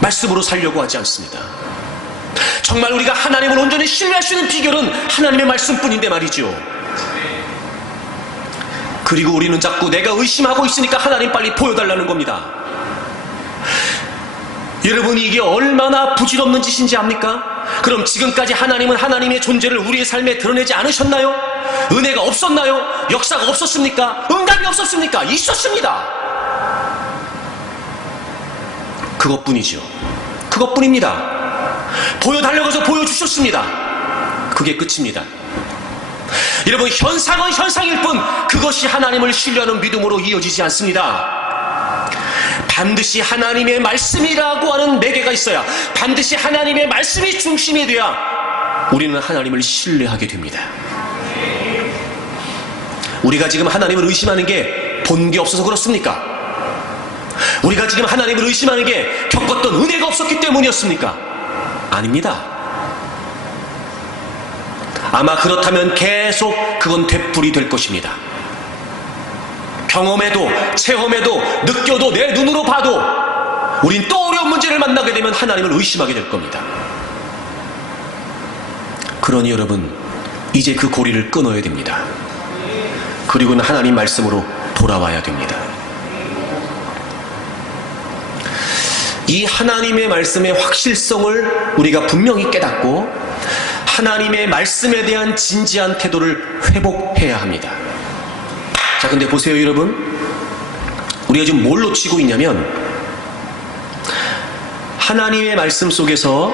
말씀으로 살려고 하지 않습니다. 정말 우리가 하나님을 온전히 신뢰할 수 있는 비결은 하나님의 말씀뿐인데 말이죠. 그리고 우리는 자꾸 내가 의심하고 있으니까 하나님 빨리 보여달라는 겁니다. 여러분이 이게 얼마나 부질없는 짓인지 압니까? 그럼 지금까지 하나님은 하나님의 존재를 우리의 삶에 드러내지 않으셨나요? 은혜가 없었나요? 역사가 없었습니까? 응답이 없었습니까? 있었습니다. 그것뿐이죠. 그것뿐입니다. 보여달라고 해서 보여주셨습니다. 그게 끝입니다. 여러분, 현상은 현상일 뿐 그것이 하나님을 신뢰하는 믿음으로 이어지지 않습니다. 반드시 하나님의 말씀이라고 하는 매개가 있어야, 반드시 하나님의 말씀이 중심이 돼야 우리는 하나님을 신뢰하게 됩니다. 우리가 지금 하나님을 의심하는 게 본 게 없어서 그렇습니까? 우리가 지금 하나님을 의심하는 게 겪었던 은혜가 없었기 때문이었습니까? 아닙니다. 아마 그렇다면 계속 그건 되풀이 될 것입니다. 경험해도 체험해도 느껴도 내 눈으로 봐도 우린 또 어려운 문제를 만나게 되면 하나님을 의심하게 될 겁니다. 그러니 여러분, 이제 그 고리를 끊어야 됩니다. 그리고는 하나님 말씀으로 돌아와야 됩니다. 이 하나님의 말씀의 확실성을 우리가 분명히 깨닫고 하나님의 말씀에 대한 진지한 태도를 회복해야 합니다. 자, 근데 보세요 여러분, 우리가 지금 뭘 놓치고 있냐면, 하나님의 말씀 속에서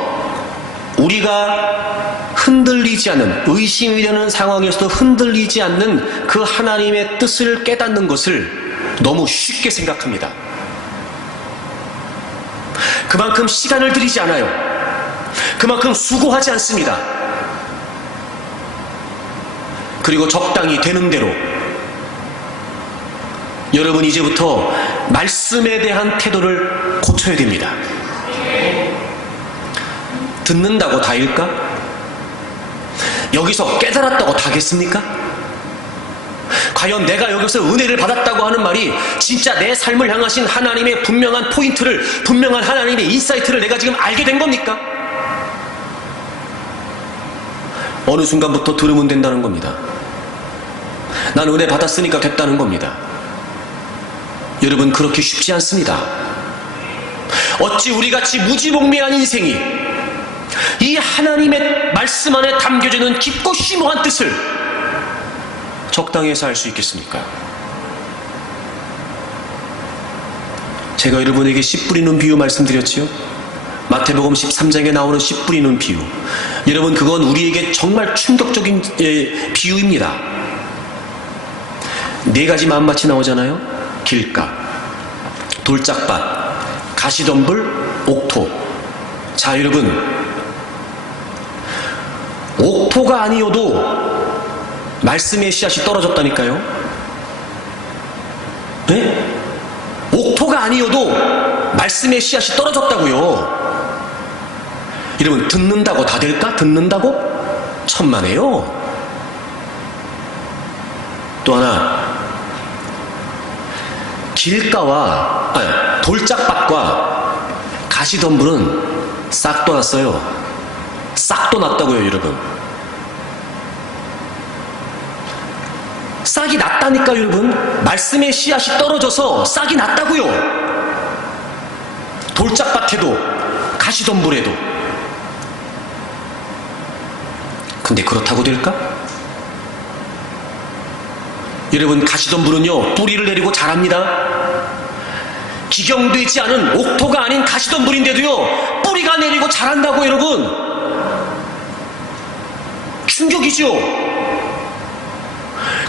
우리가 흔들리지 않는, 의심이 되는 상황에서도 흔들리지 않는 그 하나님의 뜻을 깨닫는 것을 너무 쉽게 생각합니다. 그만큼 시간을 들이지 않아요. 그만큼 수고하지 않습니다. 그리고 적당히 되는 대로 여러분, 이제부터 말씀에 대한 태도를 고쳐야 됩니다. 듣는다고 다일까? 여기서 깨달았다고 다겠습니까? 과연 내가 여기서 은혜를 받았다고 하는 말이 진짜 내 삶을 향하신 하나님의 분명한 포인트를, 분명한 하나님의 인사이트를 내가 지금 알게 된 겁니까? 어느 순간부터 들으면 된다는 겁니다. 난 은혜 받았으니까 됐다는 겁니다. 여러분, 그렇게 쉽지 않습니다. 어찌 우리같이 무지몽매한 인생이 이 하나님의 말씀 안에 담겨져 있는 깊고 심오한 뜻을 적당히 해서 알 수 있겠습니까? 제가 여러분에게 씨 뿌리는 비유 말씀드렸지요? 마태복음 13장에 나오는 씨 뿌리는 비유. 여러분, 그건 우리에게 정말 충격적인 비유입니다. 네 가지 마음밭이 나오잖아요. 길가, 돌짝밭, 가시덤불, 옥토. 자, 여러분, 옥토가 아니어도 말씀의 씨앗이 떨어졌다니까요. 네? 옥토가 아니어도 말씀의 씨앗이 떨어졌다고요. 여러분, 듣는다고 다 될까? 듣는다고? 천만에요. 또 하나, 길가와 돌짝밭과 가시덤불은 싹도 났어요. 싹도 났다고요, 여러분. 싹이 났다니까, 여러분. 말씀의 씨앗이 떨어져서 싹이 났다고요. 돌짝밭에도 가시덤불에도. 근데 그렇다고 될까? 여러분, 가시덤불은요, 뿌리를 내리고 자랍니다. 기경되지 않은 옥토가 아닌 가시덤불인데도요, 뿌리가 내리고 자란다고, 여러분. 충격이죠.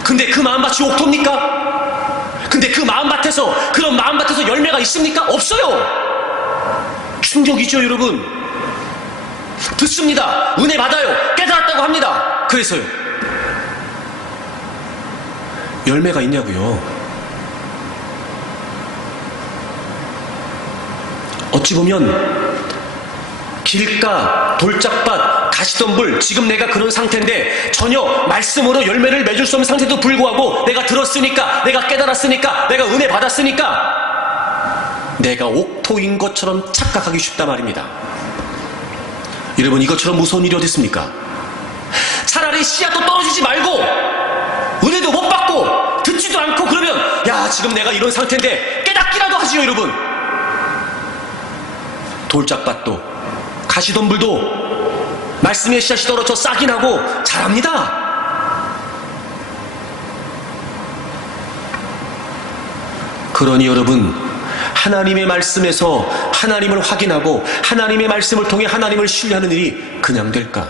근데 그 마음밭이 옥토입니까? 근데 그 마음밭에서, 그런 마음밭에서 열매가 있습니까? 없어요. 충격이죠, 여러분. 듣습니다. 은혜 받아요. 깨달았다고 합니다. 그래서요, 열매가 있냐고요. 어찌 보면 길가, 돌짝밭, 가시덤불, 지금 내가 그런 상태인데 전혀 말씀으로 열매를 맺을 수 없는 상태도 불구하고 내가 들었으니까, 내가 깨달았으니까, 내가 은혜 받았으니까 내가 옥토인 것처럼 착각하기 쉽단 말입니다. 여러분, 이것처럼 무서운 일이 어디 있습니까? 차라리 씨앗도 떨어지지 말고 은혜도 못 받고 듣지도 않고 그러면, 야, 지금 내가 이런 상태인데 깨닫기라도 하지요, 여러분. 돌짝밭도 가시덤불도 말씀의 씨앗이 떨어져 싹이 나고 자랍니다. 그러니 여러분, 하나님의 말씀에서 하나님을 확인하고 하나님의 말씀을 통해 하나님을 신뢰하는 일이 그냥 될까?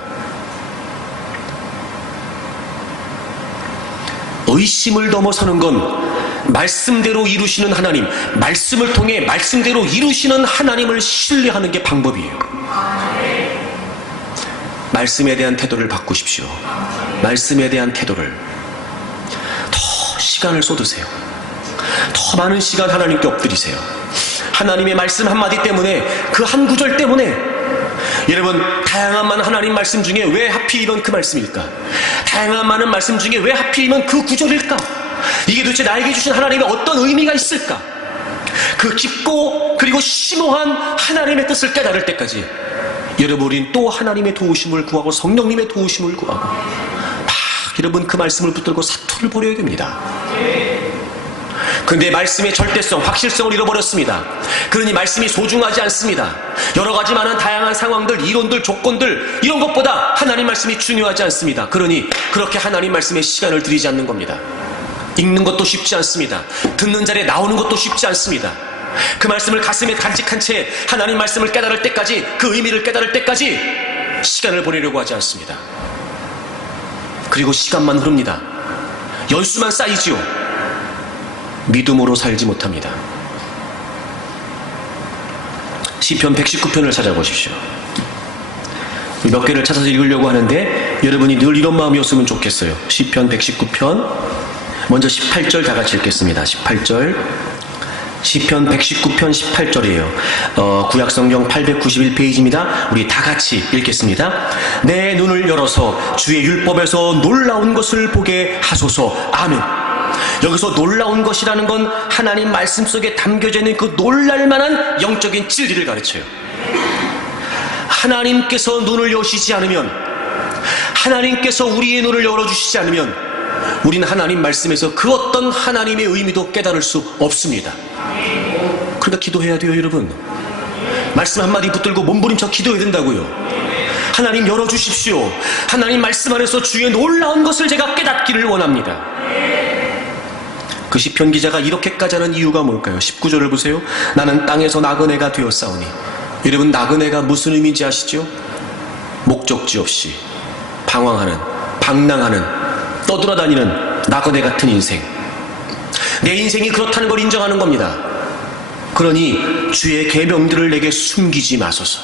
의심을 넘어서는 건 말씀대로 이루시는 하나님, 말씀을 통해 말씀대로 이루시는 하나님을 신뢰하는 게 방법이에요. 말씀에 대한 태도를 바꾸십시오. 말씀에 대한 태도를 더 시간을 쏟으세요. 더 많은 시간 하나님께 엎드리세요. 하나님의 말씀 한마디 때문에, 그 한 구절 때문에, 여러분, 다양한 많은 하나님 말씀 중에 왜 하필이면 그 말씀일까? 다양한 많은 말씀 중에 왜 하필이면 그 구절일까? 이게 도대체 나에게 주신 하나님의 어떤 의미가 있을까? 그 깊고 그리고 심오한 하나님의 뜻을 깨달을 때까지 여러분, 우린 또 하나님의 도우심을 구하고 성령님의 도우심을 구하고 막 여러분 그 말씀을 붙들고 사투를 벌여야 됩니다. 그런데 말씀의 절대성, 확실성을 잃어버렸습니다. 그러니 말씀이 소중하지 않습니다. 여러 가지 많은 다양한 상황들, 이론들, 조건들, 이런 것보다 하나님 말씀이 중요하지 않습니다. 그러니 그렇게 하나님 말씀에 시간을 들이지 않는 겁니다. 읽는 것도 쉽지 않습니다. 듣는 자리에 나오는 것도 쉽지 않습니다. 그 말씀을 가슴에 간직한 채 하나님 말씀을 깨달을 때까지, 그 의미를 깨달을 때까지 시간을 보내려고 하지 않습니다. 그리고 시간만 흐릅니다. 연수만 쌓이지요. 믿음으로 살지 못합니다. 시편 119편을 찾아보십시오. 몇 개를 찾아서 읽으려고 하는데 여러분이 늘 이런 마음이었으면 좋겠어요. 시편 119편 먼저 18절 다 같이 읽겠습니다. 18절, 시편 119편 18절이에요. 구약성경 891페이지입니다. 우리 다 같이 읽겠습니다. 내 눈을 열어서 주의 율법에서 놀라운 것을 보게 하소서. 아멘. 여기서 놀라운 것이라는 건 하나님 말씀 속에 담겨져 있는 그 놀랄만한 영적인 진리를 가르쳐요. 하나님께서 눈을 여시지 않으면, 하나님께서 우리의 눈을 열어주시지 않으면 우리는 하나님 말씀에서 그 어떤 하나님의 의미도 깨달을 수 없습니다. 그러니까 기도해야 돼요, 여러분. 말씀 한마디 붙들고 몸부림쳐 기도해야 된다고요. 하나님 열어주십시오. 하나님 말씀 안에서 주의 놀라운 것을 제가 깨닫기를 원합니다. 그 시편 기자가 이렇게까지 하는 이유가 뭘까요? 19절을 보세요. 나는 땅에서 나그네가 되었사오니. 여러분, 나그네가 무슨 의미인지 아시죠? 목적지 없이 방황하는, 방랑하는, 떠돌아다니는 나그네 같은 인생. 내 인생이 그렇다는 걸 인정하는 겁니다. 그러니 주의 계명들을 내게 숨기지 마소서.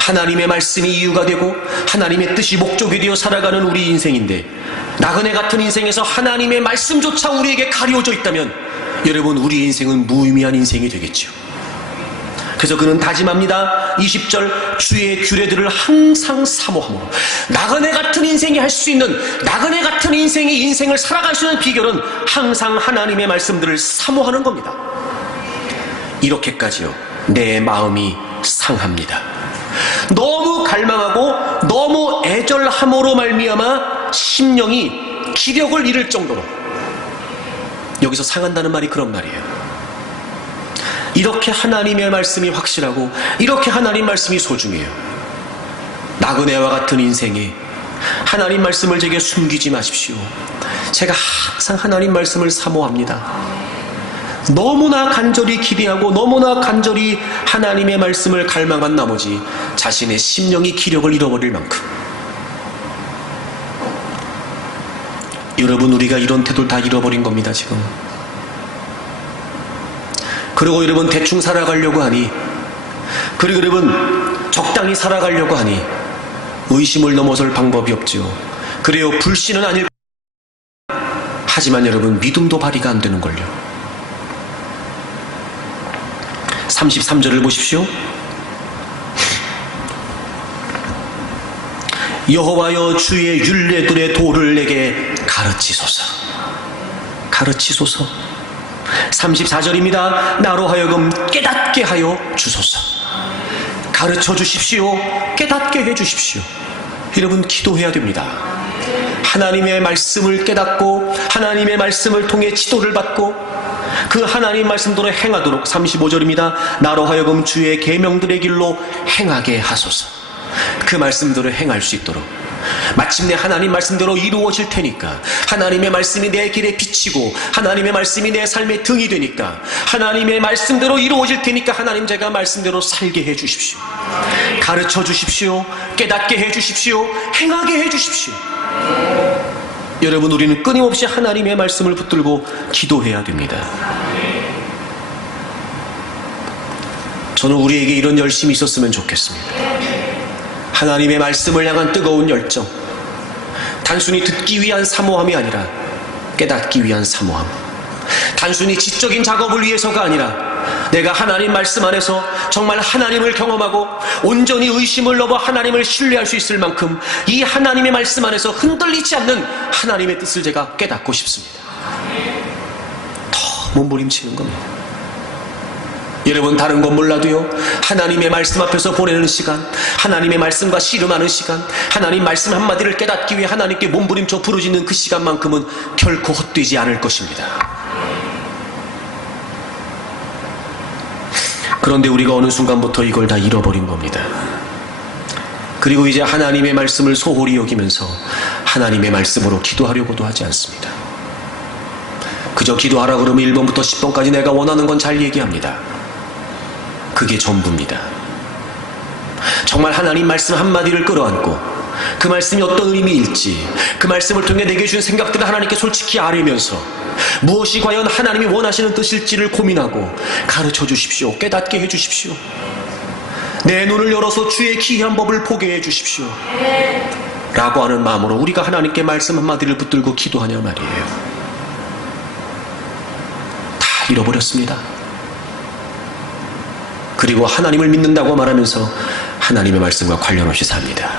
하나님의 말씀이 이유가 되고 하나님의 뜻이 목적이 되어 살아가는 우리 인생인데, 나그네 같은 인생에서 하나님의 말씀조차 우리에게 가려져 있다면 여러분, 우리 인생은 무의미한 인생이 되겠죠. 그래서 그는 다짐합니다. 20절, 주의 규례들을 항상 사모함으로. 나그네 같은 인생이 할 수 있는, 나그네 같은 인생이 인생을 살아갈 수 있는 비결은 항상 하나님의 말씀들을 사모하는 겁니다. 이렇게까지요, 내 마음이 상합니다. 너무 갈망하고 너무 애절함으로 말미암아 심령이 기력을 잃을 정도로, 여기서 상한다는 말이 그런 말이에요. 이렇게 하나님의 말씀이 확실하고 이렇게 하나님 말씀이 소중해요. 나그네와 같은 인생에 하나님 말씀을 제게 숨기지 마십시오. 제가 항상 하나님 말씀을 사모합니다. 너무나 간절히 기대하고 너무나 간절히 하나님의 말씀을 갈망한 나머지 자신의 심령이 기력을 잃어버릴 만큼. 여러분, 우리가 이런 태도를 다 잃어버린 겁니다, 지금. 그리고 여러분, 대충 살아가려고 하니, 그리고 여러분, 적당히 살아가려고 하니 의심을 넘어설 방법이 없지요. 그래요, 불신은 아닐, 하지만 여러분, 믿음도 발휘가 안 되는걸요. 33절을 보십시오. 여호와여, 주의 율례들의 도를 내게 가르치소서. 가르치소서. 34절입니다. 나로 하여금 깨닫게 하여 주소서. 가르쳐 주십시오. 깨닫게 해 주십시오. 여러분, 기도해야 됩니다. 하나님의 말씀을 깨닫고 하나님의 말씀을 통해 지도를 받고 그 하나님 말씀대로 행하도록. 35절입니다. 나로 하여금 주의 계명들의 길로 행하게 하소서. 그 말씀대로 행할 수 있도록. 마침내 하나님 말씀대로 이루어질 테니까, 하나님의 말씀이 내 길에 비치고 하나님의 말씀이 내 삶의 등이 되니까, 하나님의 말씀대로 이루어질 테니까 하나님, 제가 말씀대로 살게 해 주십시오. 가르쳐 주십시오. 깨닫게 해 주십시오. 행하게 해 주십시오. 여러분, 우리는 끊임없이 하나님의 말씀을 붙들고 기도해야 됩니다. 저는 우리에게 이런 열심이 있었으면 좋겠습니다. 하나님의 말씀을 향한 뜨거운 열정, 단순히 듣기 위한 사모함이 아니라 깨닫기 위한 사모함, 단순히 지적인 작업을 위해서가 아니라 내가 하나님 말씀 안에서 정말 하나님을 경험하고 온전히 의심을 넘어 하나님을 신뢰할 수 있을 만큼 이 하나님의 말씀 안에서 흔들리지 않는 하나님의 뜻을 제가 깨닫고 싶습니다. 더 몸부림치는 겁니다. 여러분, 다른 건 몰라도요, 하나님의 말씀 앞에서 보내는 시간, 하나님의 말씀과 씨름하는 시간, 하나님 말씀 한마디를 깨닫기 위해 하나님께 몸부림쳐 부르짖는 그 시간만큼은 결코 헛되지 않을 것입니다. 그런데 우리가 어느 순간부터 이걸 다 잃어버린 겁니다. 그리고 이제 하나님의 말씀을 소홀히 여기면서 하나님의 말씀으로 기도하려고도 하지 않습니다. 그저 기도하라 그러면 1번부터 10번까지 내가 원하는 건 잘 얘기합니다. 그게 전부입니다. 정말 하나님 말씀 한마디를 끌어안고 그 말씀이 어떤 의미일지, 그 말씀을 통해 내게 주신 생각들을 하나님께 솔직히 아뢰면서 무엇이 과연 하나님이 원하시는 뜻일지를 고민하고 가르쳐 주십시오. 깨닫게 해 주십시오. 내 눈을 열어서 주의 기이한 법을 보게 해 주십시오. 라고 하는 마음으로 우리가 하나님께 말씀 한마디를 붙들고 기도하냐 말이에요. 다 잃어버렸습니다. 그리고 하나님을 믿는다고 말하면서 하나님의 말씀과 관련 없이 삽니다.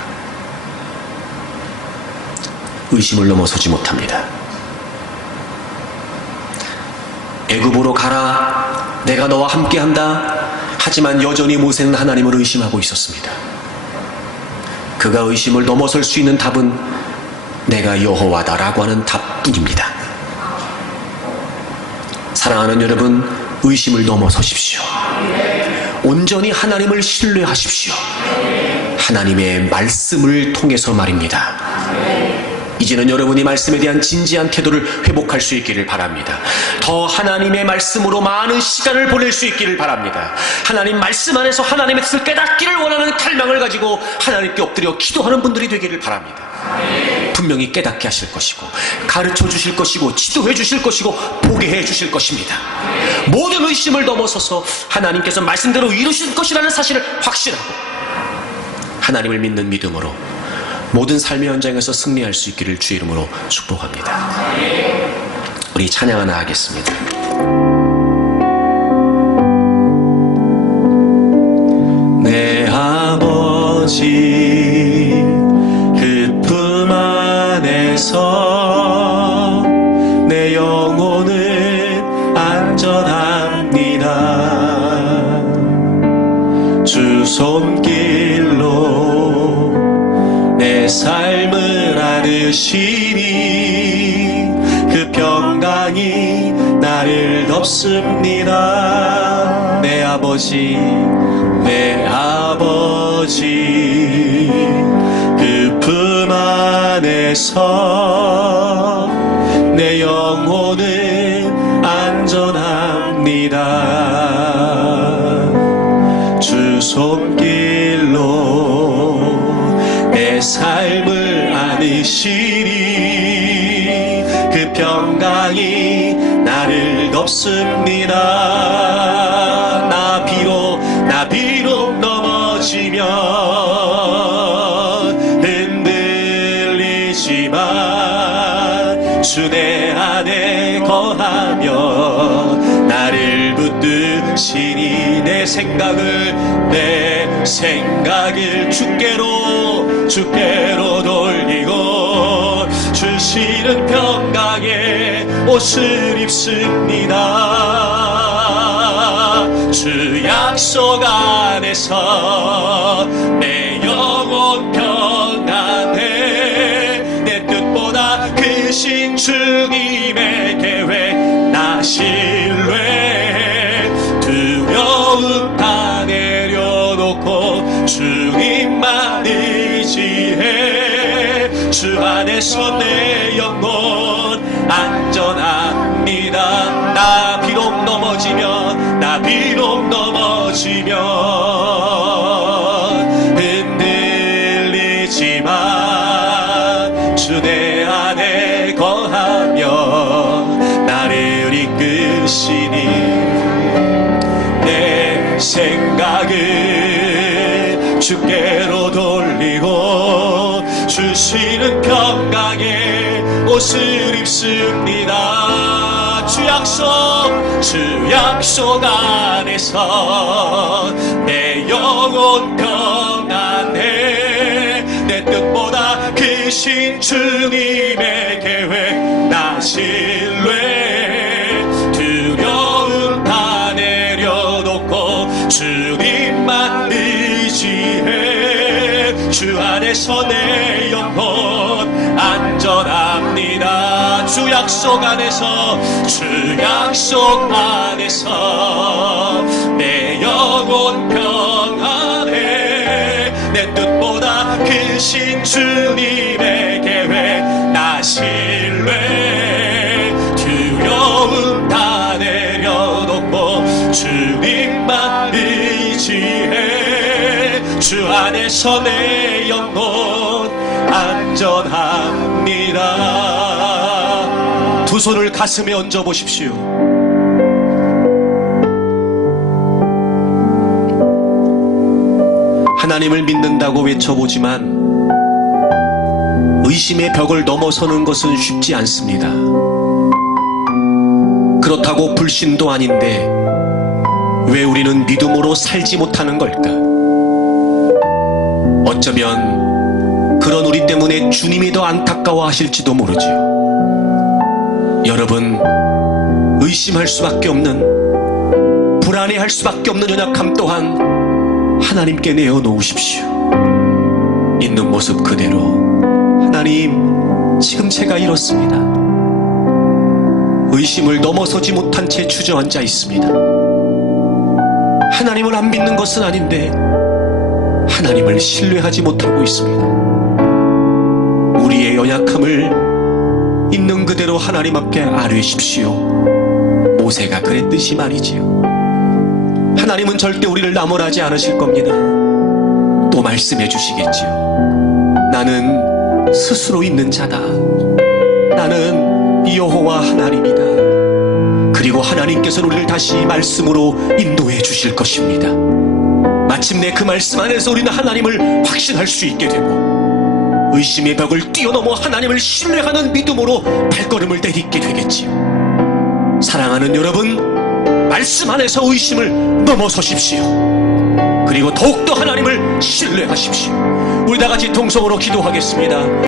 의심을 넘어서지 못합니다. 애굽으로 가라, 내가 너와 함께한다. 하지만 여전히 모세는 하나님을 의심하고 있었습니다. 그가 의심을 넘어설 수 있는 답은 내가 여호와다라고 하는 답뿐입니다. 사랑하는 여러분, 의심을 넘어서십시오. 온전히 하나님을 신뢰하십시오. 하나님의 말씀을 통해서 말입니다. 이제는 여러분이 말씀에 대한 진지한 태도를 회복할 수 있기를 바랍니다. 더 하나님의 말씀으로 많은 시간을 보낼 수 있기를 바랍니다. 하나님 말씀 안에서 하나님의 뜻을 깨닫기를 원하는 갈망을 가지고 하나님께 엎드려 기도하는 분들이 되기를 바랍니다. 분명히 깨닫게 하실 것이고 가르쳐 주실 것이고 지도해 주실 것이고 보게 해 주실 것입니다. 모든 의심을 넘어서서 하나님께서 말씀대로 이루실 것이라는 사실을 확신하고 하나님을 믿는 믿음으로 모든 삶의 현장에서 승리할 수 있기를 주의 이름으로 축복합니다. 우리 찬양 하나 하겠습니다. 내 아버지 그 품 안에서 내 영혼은 안전합니다. 주 손길로 내 삶을 안으시니 그 평강이 나를 덮습니다. 내 아버지 그 품 안에서 내 영혼은 안전합니다. 주 손길로 내 삶을 안으시니 그 평강이 나를 덮습니다. 나 비록 넘어지면 흔들리지만 주 내 안에 거하며 나를 붙드시니 내 생각을 주께로 돌리고 주시는 평강의 옷을 입습니다. 주 약속 안에서 내 영혼 평안해. 내 뜻보다 크신 주님의 계획 나 신뢰. 두려움 다 내려놓고 주님만 의지해. 주 안에서 내 영혼 안전합니다. 나 비록 넘어지면 흔들리지만 주 내 안에 주께로 돌리고 주시는 평강의 옷을 입습니다. 주 약속 안에서 내 영혼 평안해. 내 뜻보다 크신 주님의 계획 나 신뢰. 두려움 다 내려놓고 주님만 의지해. 주 안에서 내 영혼 안전합니다. 주 약속 안에서 내 영혼 평안해. 내 뜻보다 크신 주님의 계획 나 신뢰. 두려움 다 내려놓고 주님만 의지해. 주 안에서 내 영혼 안전합니다. 두 손을 가슴에 얹어 보십시오. 하나님을 믿는다고 외쳐보지만 의심의 벽을 넘어서는 것은 쉽지 않습니다. 그렇다고 불신도 아닌데 왜 우리는 믿음으로 살지 못하는 걸까? 어쩌면 그런 우리 때문에 주님이 더 안타까워하실지도 모르지요. 여러분, 의심할 수밖에 없는, 불안해할 수밖에 없는 연약함 또한 하나님께 내어놓으십시오. 있는 모습 그대로, 하나님, 지금 제가 이렇습니다. 의심을 넘어서지 못한 채 주저앉아 있습니다. 하나님을 안 믿는 것은 아닌데 하나님을 신뢰하지 못하고 있습니다. 우리의 연약함을 있는 그대로 하나님 앞에 아뢰십시오. 모세가 그랬듯이 말이지요. 하나님은 절대 우리를 나무라지 않으실 겁니다. 또 말씀해 주시겠지요. 나는 스스로 있는 자다. 나는 여호와 하나님이다. 그리고 하나님께서는 우리를 다시 말씀으로 인도해 주실 것입니다. 마침내 그 말씀 안에서 우리는 하나님을 확신할 수 있게 되고 의심의 벽을 뛰어넘어 하나님을 신뢰하는 믿음으로 발걸음을 내딛게 되겠지요. 사랑하는 여러분, 말씀 안에서 의심을 넘어서십시오. 그리고 더욱더 하나님을 신뢰하십시오. 우리 다 같이 통성으로 기도하겠습니다.